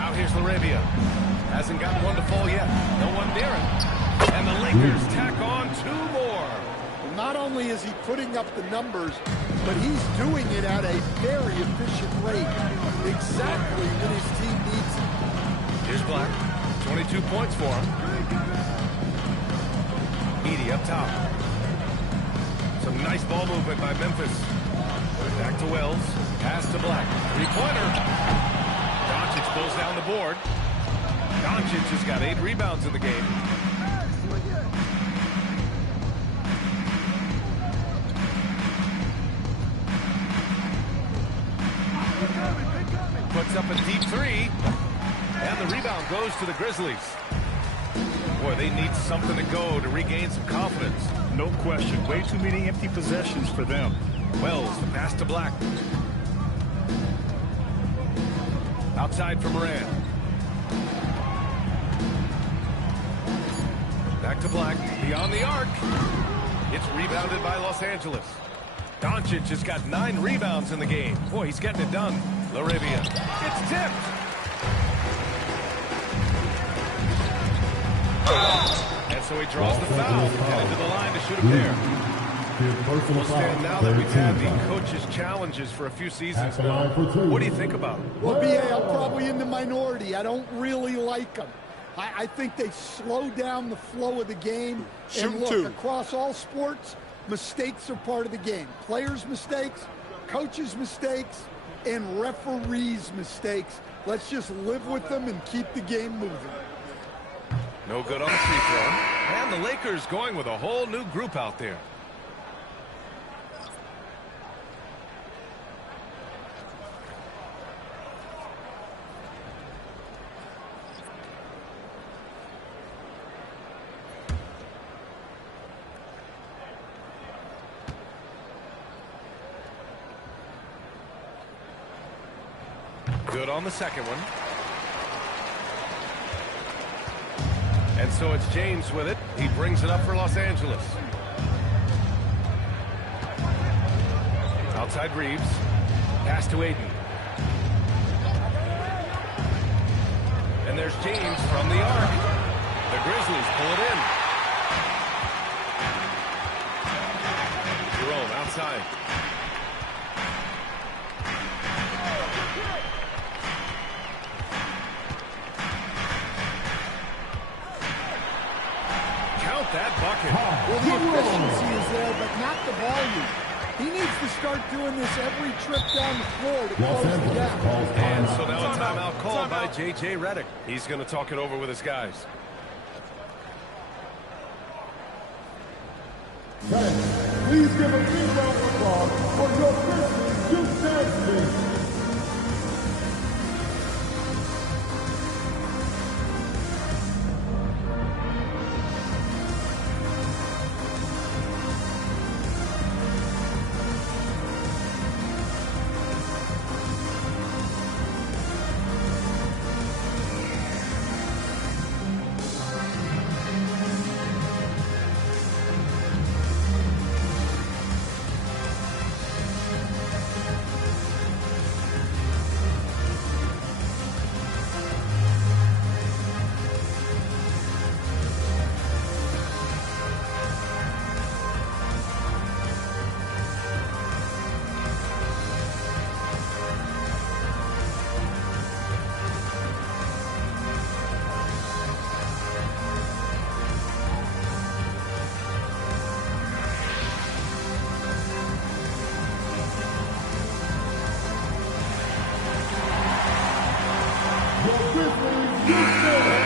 Now here's Laravia. Hasn't gotten one to fall yet. No one near it. And the Lakers tack on 2 more. Not only is he putting up the numbers, but he's doing it at a very efficient rate, exactly when his team needs it. Here's Black, 22 points for him. Edey up top. Some nice ball movement by Memphis. Back to Wells, pass to Black. 3-pointer. Doncic pulls down the board. Doncic has got 8 rebounds in the game. Puts up a deep 3. And the rebound goes to the Grizzlies. Boy, they need something to go to regain some confidence. No question. Way too many empty possessions for them. Wells, the pass to Black. Outside for Morant. Back to Black. Beyond the arc. It's rebounded by Los Angeles. Doncic has got 9 rebounds in the game. Boy, he's getting it done. Laravia. It's tipped. And so he draws the foul. Headed to the line to shoot a pair. Well, Stan, now that we've had the coaches' challenges for a few seasons now, what do you think about them? Well, B.A., I'm probably in the minority. I don't really like them. I think they slow down the flow of the game. And look, across all sports, mistakes are part of the game. Players' mistakes, coaches' mistakes, and referees' mistakes. Let's just live with them and keep the game moving. No good on the free throw. And the Lakers going with a whole new group out there. Good on the second one. And so it's James with it. He brings it up for Los Angeles. Outside Reeves. Pass to Aiden. And there's James from the arc. The Grizzlies pull it in. Jerome outside. about that bucket? Well, the efficiency is there, but not the volume. He needs to start doing this every trip down the floor to close the gap. And so now a timeout called by J.J. Redick. He's going to talk it over with his guys. Fans, please give a big round of applause for your Grizzlies, Duke Sampson.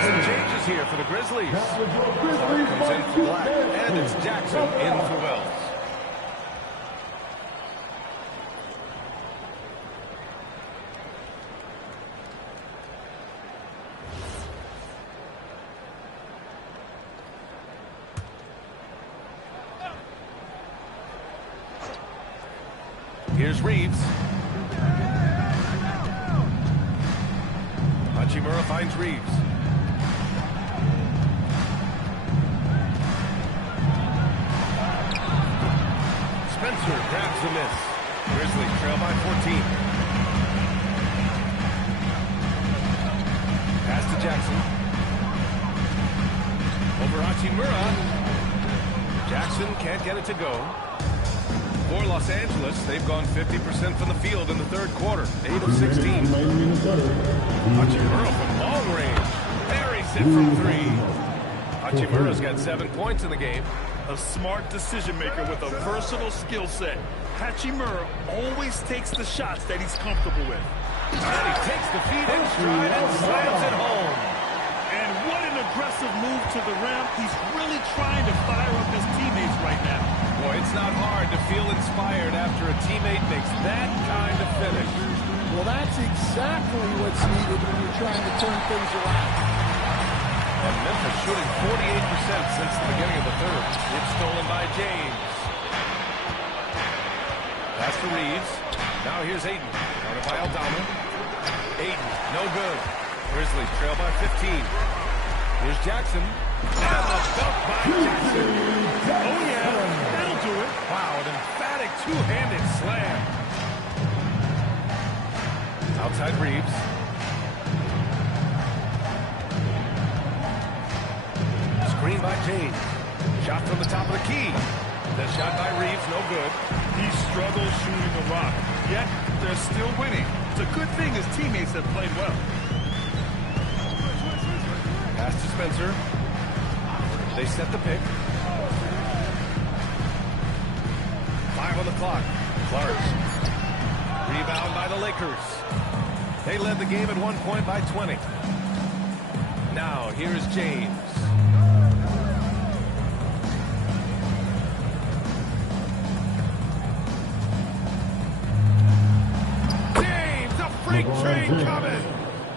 Some changes here for the Grizzlies. Clark comes in for Black, and it's Jackson in for Wells. Here's Reeves. Hachimura finds Reeves. Spencer grabs the miss. Grizzlies trail by 14. Pass to Jackson. Over Hachimura. Jackson can't get it to go. For Los Angeles, they've gone 50% from the field in the third quarter. 8 of 16. Hachimura from long range. Buries it from 3. Hachimura's got 7 points in the game. A smart decision maker with a versatile skill set. Hachimura always takes the shots that he's comfortable with. And he takes the feed in stride and slams it home. And what an aggressive move to the rim. He's really trying to fire up his teammates right now. Boy, it's not hard to feel inspired after a teammate makes that kind of finish. Well, that's exactly what's needed when you're trying to turn things around. And Memphis shooting 48% since the beginning of the third. It's stolen by James. Pass to Reeves. Now here's Ayton. Counted by Aldama. Ayton, no good. Grizzlies trail by 15. Here's Jackson. And a dunk by Jackson. Oh, yeah. That'll do it. Wow, an emphatic two-handed slam. Outside Reeves. Screen by James. Shot from the top of the key. The shot by Reeves, no good. He struggles shooting the rock, yet they're still winning. It's a good thing his teammates have played well. Pass to Spencer. They set the pick. 5 on the clock. Clark. Rebound by the Lakers. They led the game at 1 point by 20. Now, here's James. James, a freight train coming.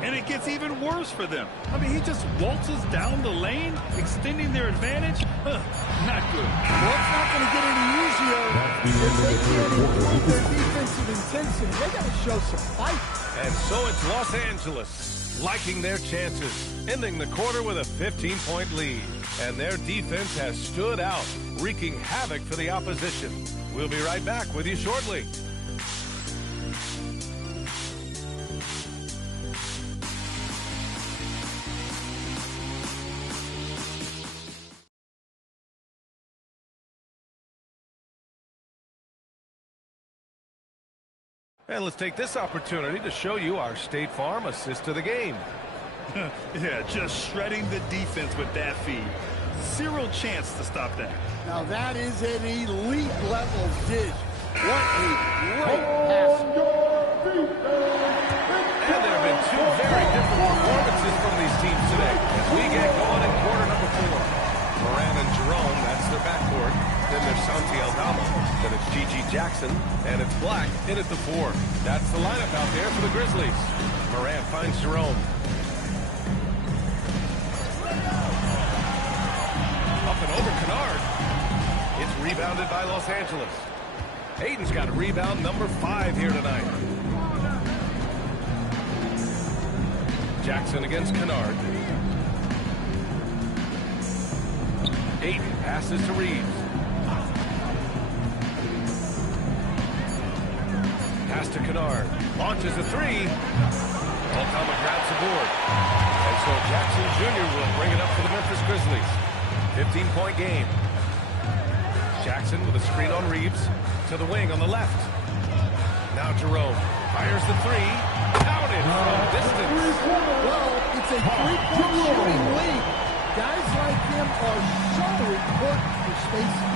And it gets even worse for them. I mean, he just waltzes down the lane, extending their advantage. Not good. Well, it's not going to get any easier if they can't improve their defensive intensity. They got to show some fight. And so it's Los Angeles liking their chances, ending the quarter with a 15-point lead. And their defense has stood out, wreaking havoc for the opposition. We'll be right back with you shortly. And let's take this opportunity to show you our State Farm assist to the game. Yeah, just shredding the defense with that feed. Zero chance to stop that. Now that is an elite level dish. What a great pass. And there have been two very different performances from these teams today. As we get going in quarter number 4. Moran and Jerome, that's their backcourt. Then there's Santi Aldama. Then it's Gigi Jackson. And it's Black in at the 4. That's the lineup out there for the Grizzlies. Moran finds Jerome. Up and over Kennard. It's rebounded by Los Angeles. Ayton's got rebound number 5 here tonight. Jackson against Kennard. Ayton passes to Reeves. Pass to Kennard. Launches a 3. Aldama grabs the board. And so Jackson Jr. will bring it up for the Memphis Grizzlies. 15-point game. Jackson with a screen on Reeves. To the wing on the left. Now Jerome fires the 3. Counted from distance. Well, it's a three-point shooting lead. Guys like him are so important for spacing.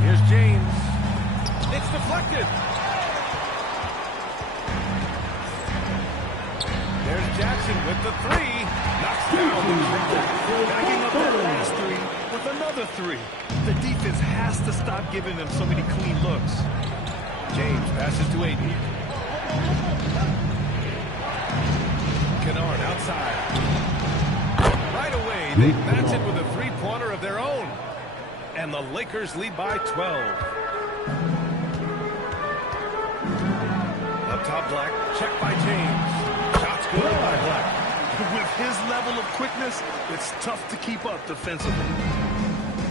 Here's James. It's deflected. There's Jackson with the 3. Knocks down the triple. Backing up that last 3 with another 3. The defense has to stop giving them so many clean looks. James passes to Ayton. Kennard outside. Right away, they match it with a three-pointer of their own. And the Lakers lead by 12. Up top, Black. Check by James. Shots good by Black. With his level of quickness, it's tough to keep up defensively.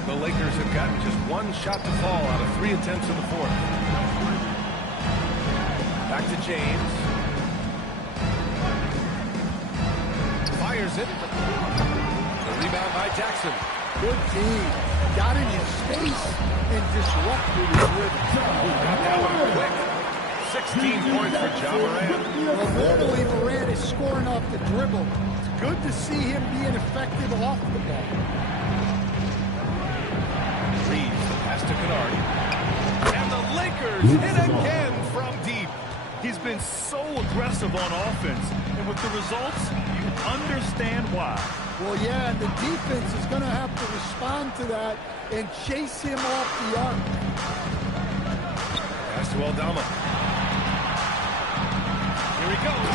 The Lakers have gotten just one shot to fall out of 3 attempts in the 4th. Back to James. Fires it. The rebound by Jackson. Good team. Got in his space and disrupted his rhythm. Got that one quick. 16 points for Ja Morant. Well, normally Morant is scoring off the dribble. It's good to see him being effective off the ball. Reeves, the pass to Kennard. And the Lakers hit again from deep. He's been so aggressive on offense, and with the results, you understand why. Well, yeah, and the defense is going to have to respond to that and chase him off the arc. Pass to Aldama. Here he goes.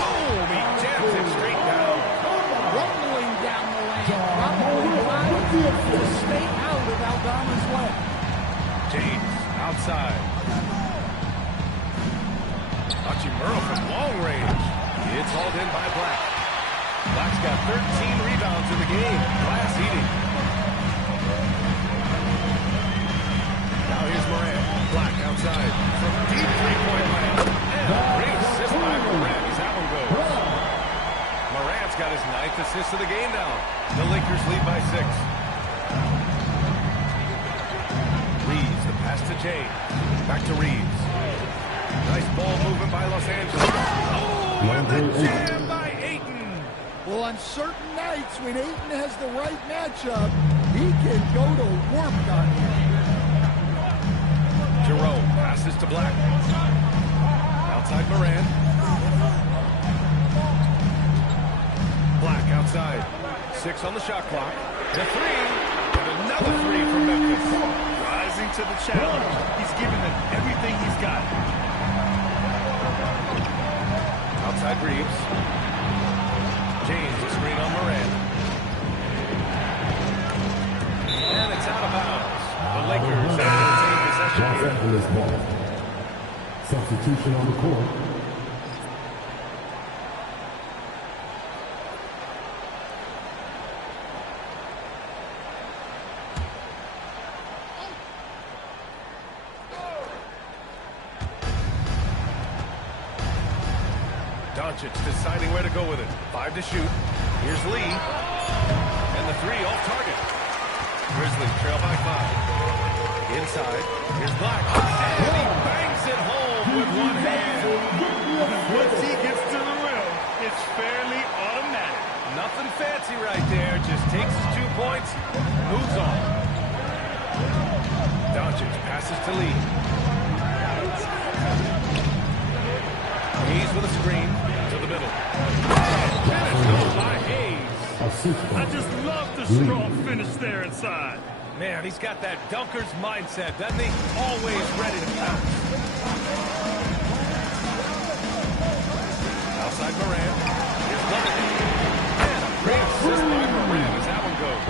Boom! He jams it straight down. Rumbling down the lane. Probably trying to stay out of Aldama's way. James outside. Hachimura from long range. It's hauled in by Black. Black's got 13 rebounds in the game. Glass eating. Now here's Morant. Black outside. From deep three-point land. And a great assist by Morant as that one goes. Morant's got his 9th assist of the game now. The Lakers lead by 6. Reeves, the pass to James. Back to Reeves. Nice ball movement by Los Angeles. Oh, and the jam by Ayton. Well, on certain nights when Ayton has the right matchup, he can go to work on him. Jerome passes to Black. Outside Moran. Black outside. 6 on the shot clock. The 3. And another 3 from Memphis. Rising to the challenge. He's giving them everything he's got. Outside Reeves. James, a screen on Moran. And it's out of bounds. The Lakers retain possession Los here. Angeles ball. Substitution on the court. Doncic deciding where to go with it. 5 to shoot. Here's Lee. And the 3 off target. Grizzlies trail by 5. Inside. Here's Black. And he bangs it home with one hand. Once he gets to the rim, it's fairly automatic. Nothing fancy right there. Just takes his 2 points, moves on. Doncic passes to Lee. Hayes with a screen to the middle. Finished by Hayes. I just love the strong finish there inside. Man, he's got that dunker's mindset, doesn't he? Always ready to pounce. Outside Moran. Here's Duncan. And a great assist by Moran as that one goes.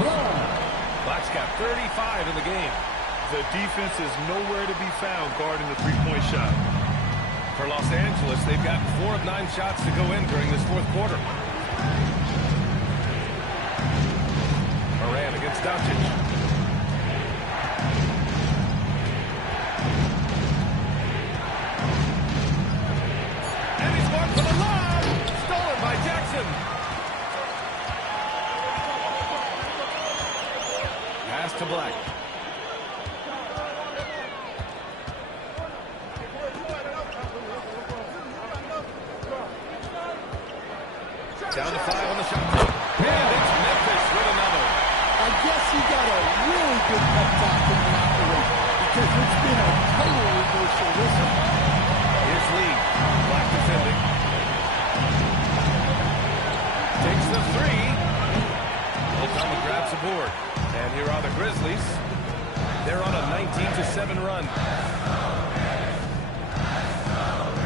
Black's got 35 in the game. The defense is nowhere to be found guarding the three-point shot. For Los Angeles, they've gotten 4 of 9 shots to go in during this fourth quarter. Moran against Doncic. And he's marked for the lob. Stolen by Jackson. Pass to Black. Down to 5 on the shot clock. And it's Memphis with another. I guess he got a really good pep talk from the locker room because it's been a total reversal this one. Here's Lee. Black defending. Takes the 3. Oklahoma grabs a board. And here are the Grizzlies. They're on a 19-7 run.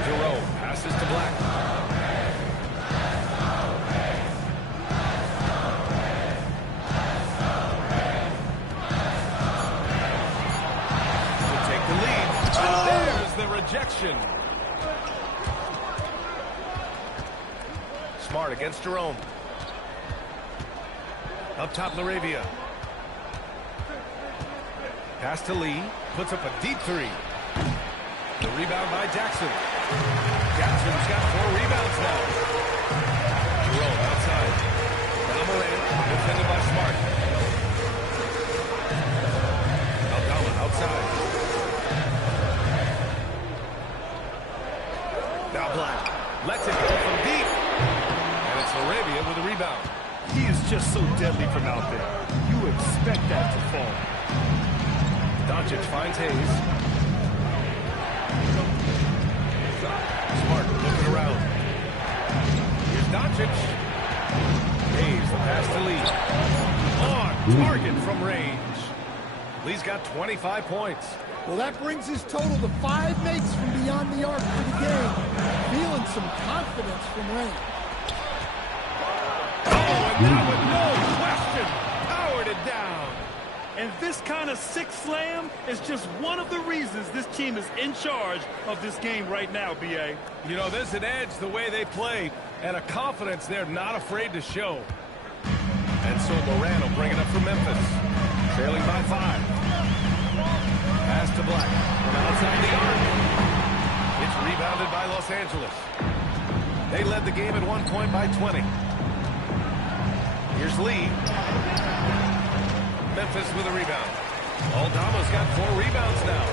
Jerome passes to Black. Rejection. Smart against Jerome. Up top, Laravia. Pass to Lee. Puts up a deep 3. The rebound by Jackson. Jackson's got 4 rebounds now. Jerome outside. Now Moran, defended by Smart. Aldama outside. Now Black lets it go from deep. And it's Laravia with a rebound. He is just so deadly from out there. You expect that to fall. Doncic finds Hayes. Smart looking around. Here's Doncic. Hayes, the pass to Lee. On target from range. Lee's got 25 points. Well, that brings his total to 5 makes from beyond the arc for the game. Feeling some confidence from range. Oh, and that one, no question, powered it down. And this kind of sick slam is just one of the reasons this team is in charge of this game right now, B.A. You know, there's an edge the way they play and a confidence they're not afraid to show. And so Moran will bring it up for Memphis. Trailing by 5. Pass to Black from outside the arc. It's rebounded by Los Angeles. They led the game at 1 point by 20. Here's Lee. Memphis with a rebound. Aldama's got 4 rebounds now.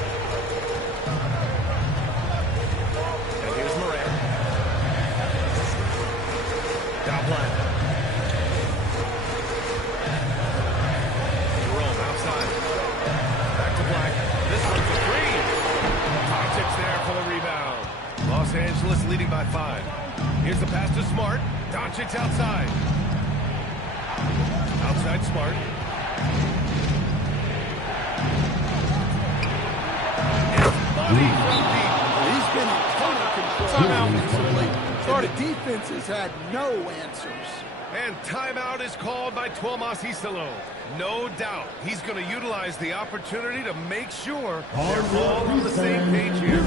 And here's Moran. Now Black. Jerome outside. Back to Black. This one's a 3. Doncic's there for the rebound. Los Angeles leading by 5. Here's the pass to Smart. Doncic's outside. Outside Smart. It's Money from deep. He's been in total control offensively. The defense has had no answers. And timeout is called by Tuomas Isalo. No doubt he's going to utilize the opportunity to make sure they're all on the same page here.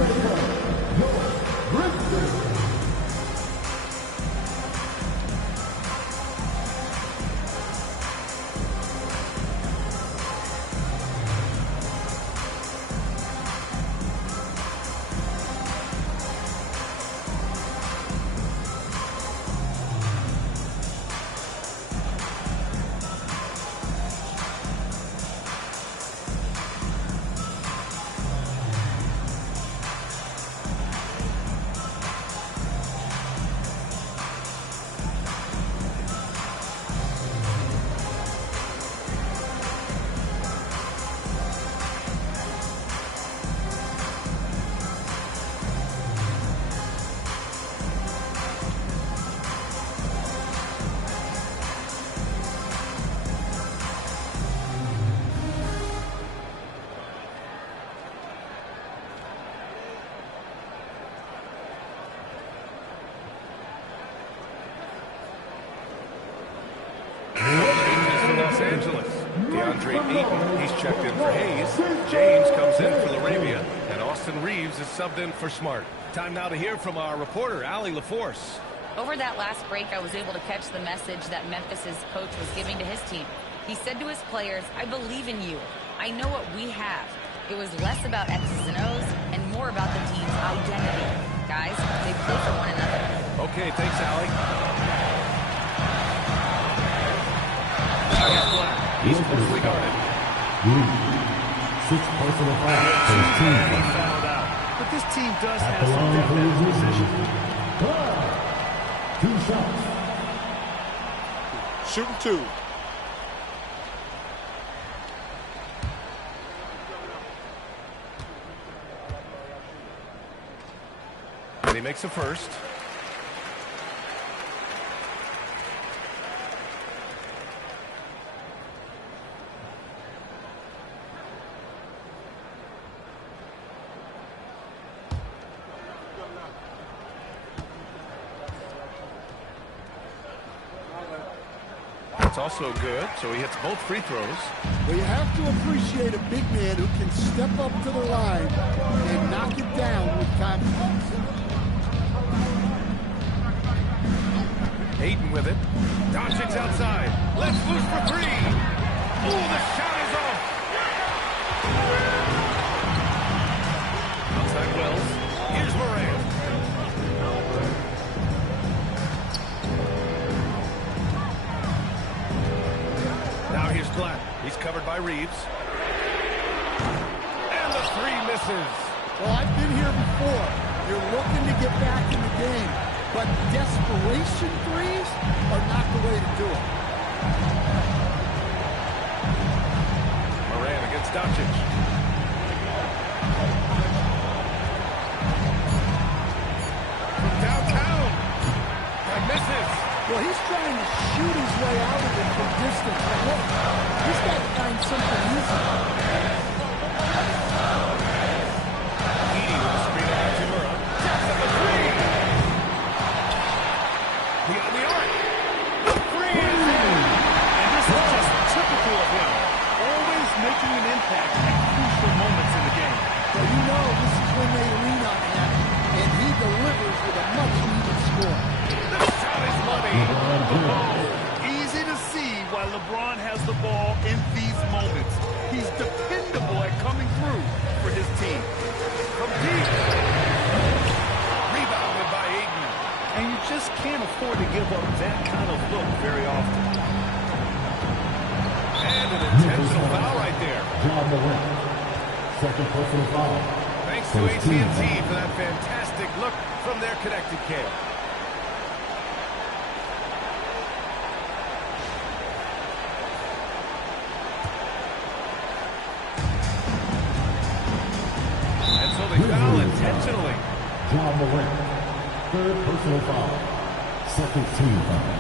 Angeles. DeAndre Ayton, he's checked in for Hayes. James comes in for LaRavia. And Austin Reeves is subbed in for Smart. Time now to hear from our reporter, Allie LaForce. Over that last break, I was able to catch the message that Memphis's coach was giving to his team. He said to his players, I believe in you. I know what we have. It was less about X's and O's and more about the team's identity. Guys, they play for one another. Okay, thanks, Allie. He's closely guarded. 6 personal fouls for his team. Fouled out. But this team does have some depth at his position. 2 shots. Shooting 2. And he makes a first. It's also good, so he hits both free throws. Well, you have to appreciate a big man who can step up to the line and knock it down with confidence. Ayton with it. Doncic outside. Let's loose for 3. Ooh, the shot is off. Outside Wells. Here's Morant. Now here's Black. He's covered by Reeves. And the 3 misses. Well, I've been here before. You're looking to get back in the game, but desperation threes are not the way to do it. Morant against Doncic. From downtown. And misses. Well, he's trying to shoot his way out of it from distance. But look, he's got to find something easy. Edey with a screen on Hachimura. Taps up the 3. He got the arc. The 3 is in. And this is just typical of him. Always making an impact at crucial moments in the game. So you know this is when they lean on him, and he delivers with a much-needed score. The shot is money. Easy to see why LeBron has the ball in these moments. He's dependable at coming through for his team. From deep. Rebounded by Ayton. And you just can't afford to give up that kind of look very often. And an intentional foul right there. John Morant. 2nd personal foul. Thanks to AT&T for that fantastic look from their connected cam. And so they foul intentionally. John Morant. 3rd personal foul. 2nd team foul.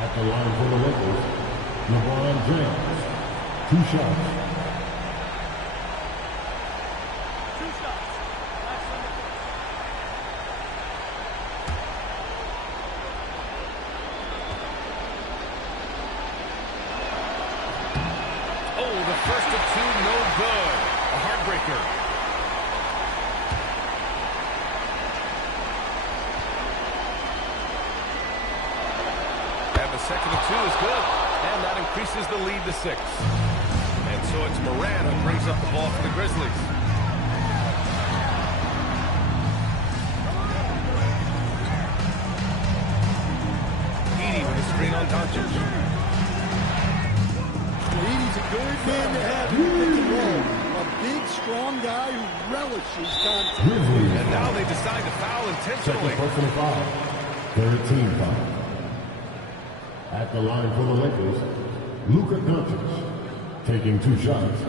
At the line for the Lakers, LeBron James. 2 shots. Oh, the first of 2, no good. A heartbreaker. And the second of 2 is good. And that increases the lead to 6. And so it's Morant who brings up the ball for the Grizzlies. Edey with a screen on Doncic. He's a good man to have in the pick and roll. A big, strong guy who relishes contact. And now they decide to foul intentionally. 2nd personal foul. 3rd team foul. At the line for the Lakers, Luka Doncic. Taking 2 shots.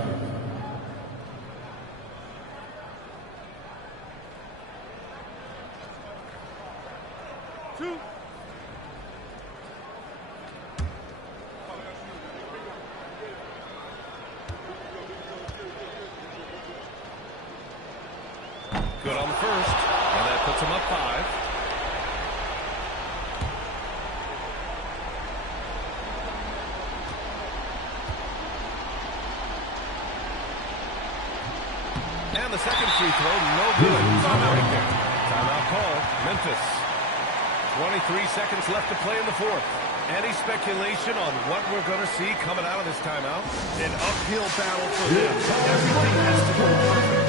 Good on the first, and that puts him up 5. the second free throw, no good. Right there. Timeout call, Memphis. 23 seconds left to play in the fourth. Any speculation on what we're going to see coming out of this timeout? An uphill battle for them. Everything has to go perfect.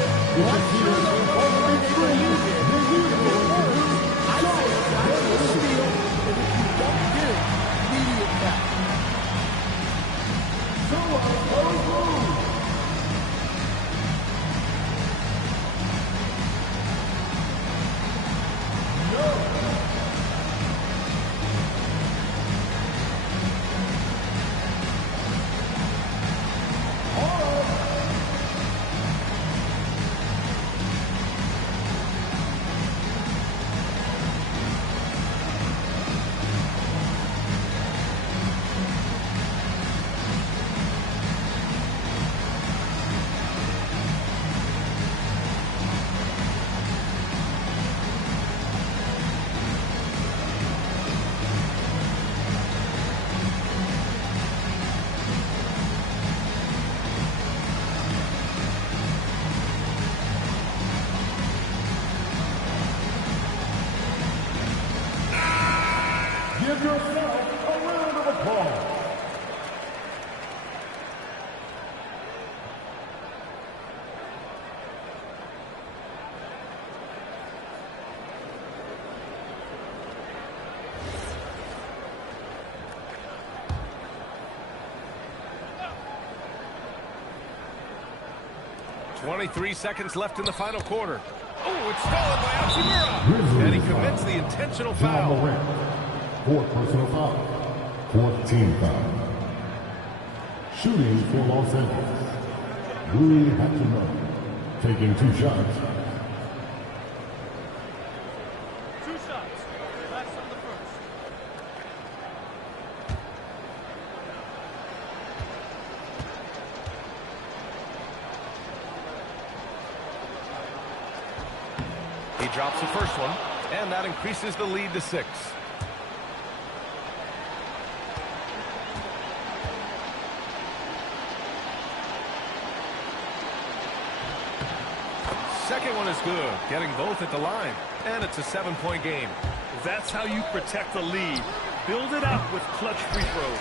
I say it's a steal, and if you don't get it, immediate foul. Give yourself a round of applause. .23 seconds left in the final quarter. Oh, it's stolen by Hachimura. And he commits the intentional foul. Fourth personal foul. Fourth team foul. Shooting for Los Angeles. Rui Hachimura. Taking 2 shots. 2 shots. Relax on the first. He drops the first one, and that increases the lead to 6. Second one is good, getting both at the line, and it's a 7-point game. That's how you protect the lead. Build it up with clutch free throws.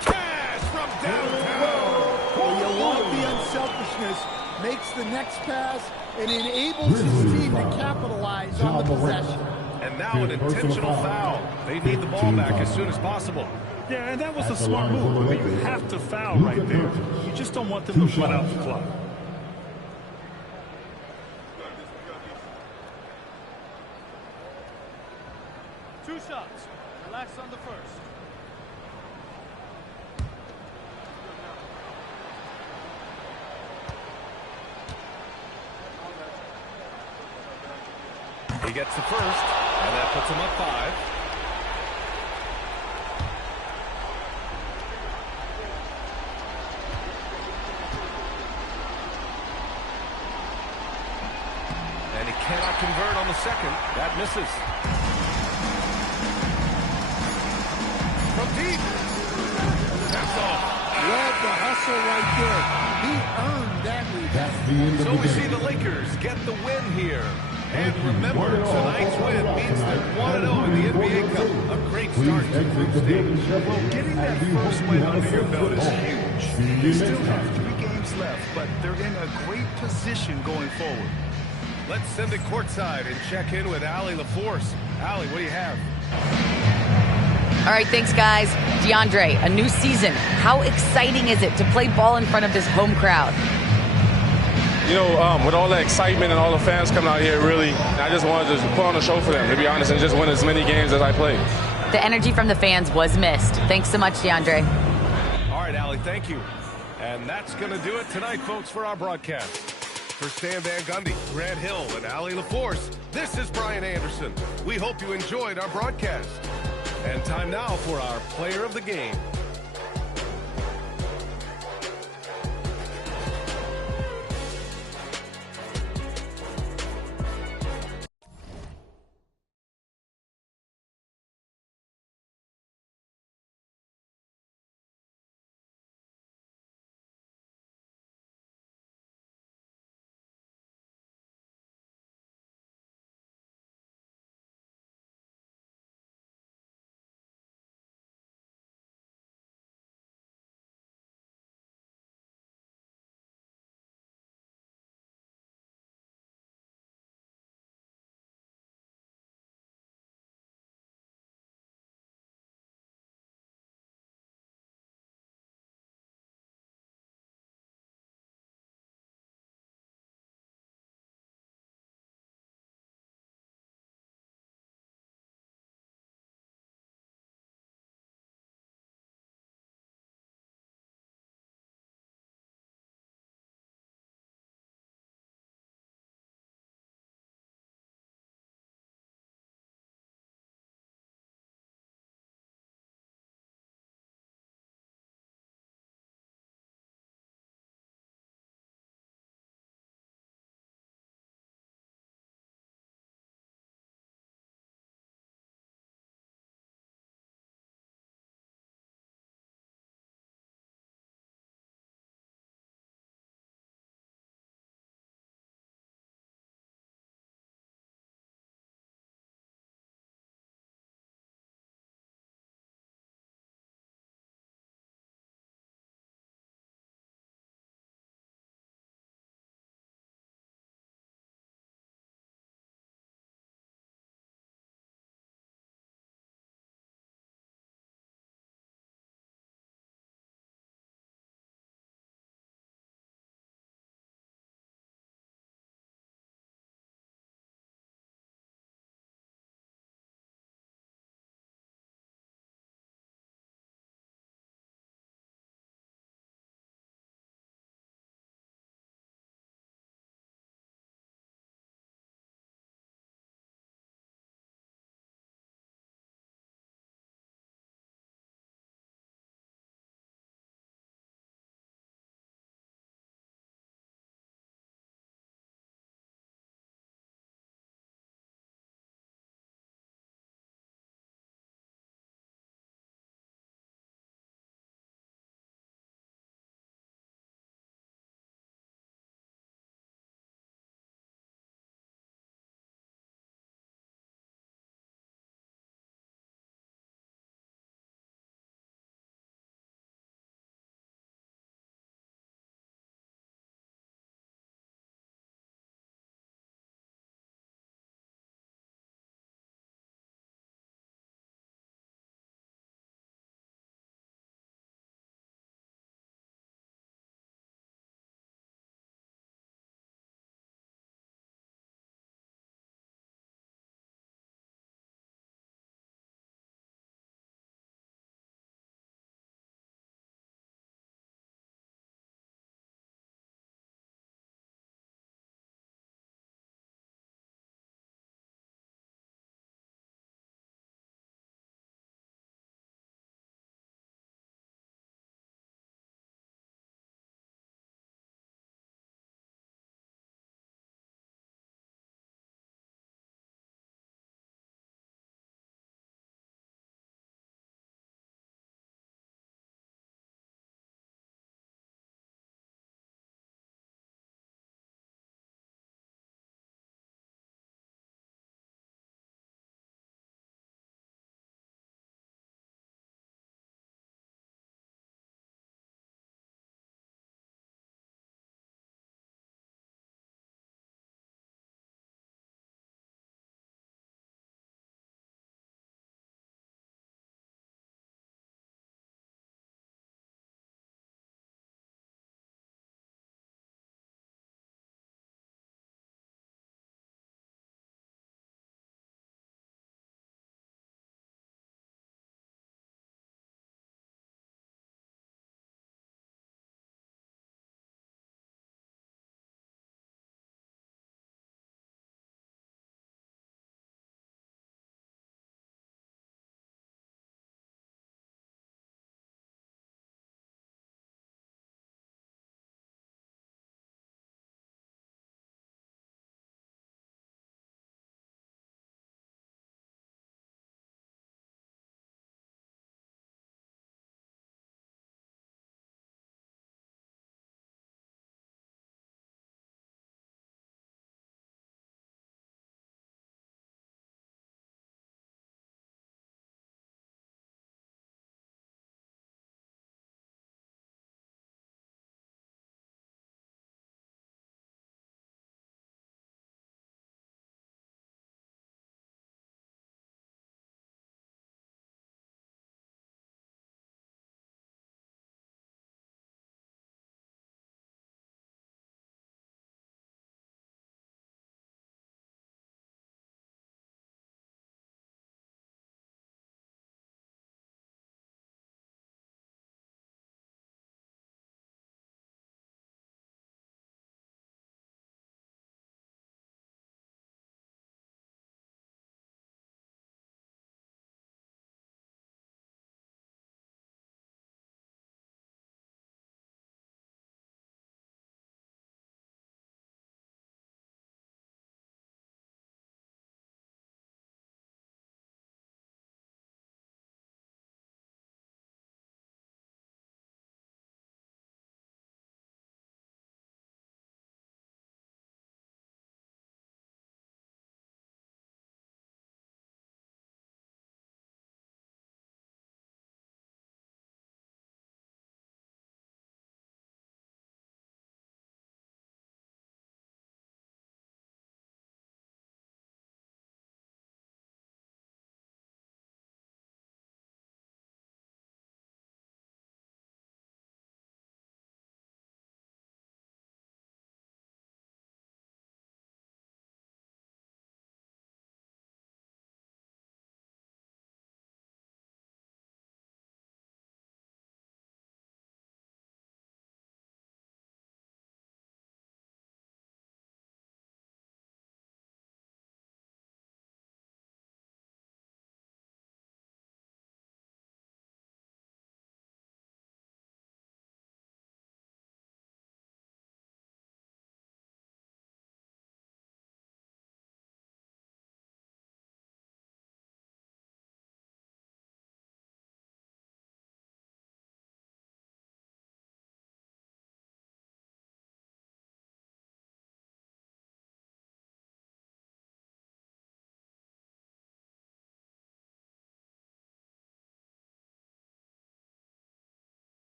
Cash from downtown. Well, you want the unselfishness, makes the next pass, and enables his team to capitalize on the possession. And now an intentional foul. They need the ball back as soon as possible. Yeah, and that was a smart move. I mean, you have to foul right there. You just don't want them to run out the clock. Two shots. Relax on the first. He gets the first, and that puts him up 5. And he cannot convert on the second. That misses. From deep. That's off. Love the hustle right there. He earned that rebound. That's the end of So the we game. see the Lakers get the win here. And remember, tonight's win means they're 1-0 in the NBA Cup. A great start to the group stage. Well, getting that first win under your belt is huge. They still have 3 games left, but they're in a great position going forward. Let's send it courtside and check in with Allie LaForce. Allie, what do you have? All right, thanks, guys. DeAndre, a new season. How exciting is it to play ball in front of this home crowd? You know, with all the excitement and all the fans coming out here, really, I just wanted to put on a show for them, to be honest, and just win as many games as I played. The energy from the fans was missed. Thanks so much, DeAndre. All right, Allie, thank you. And that's going to do it tonight, folks, for our broadcast. For Stan Van Gundy, Grant Hill, and Allie LaForce, this is Brian Anderson. We hope you enjoyed our broadcast. And time now for our player of the game.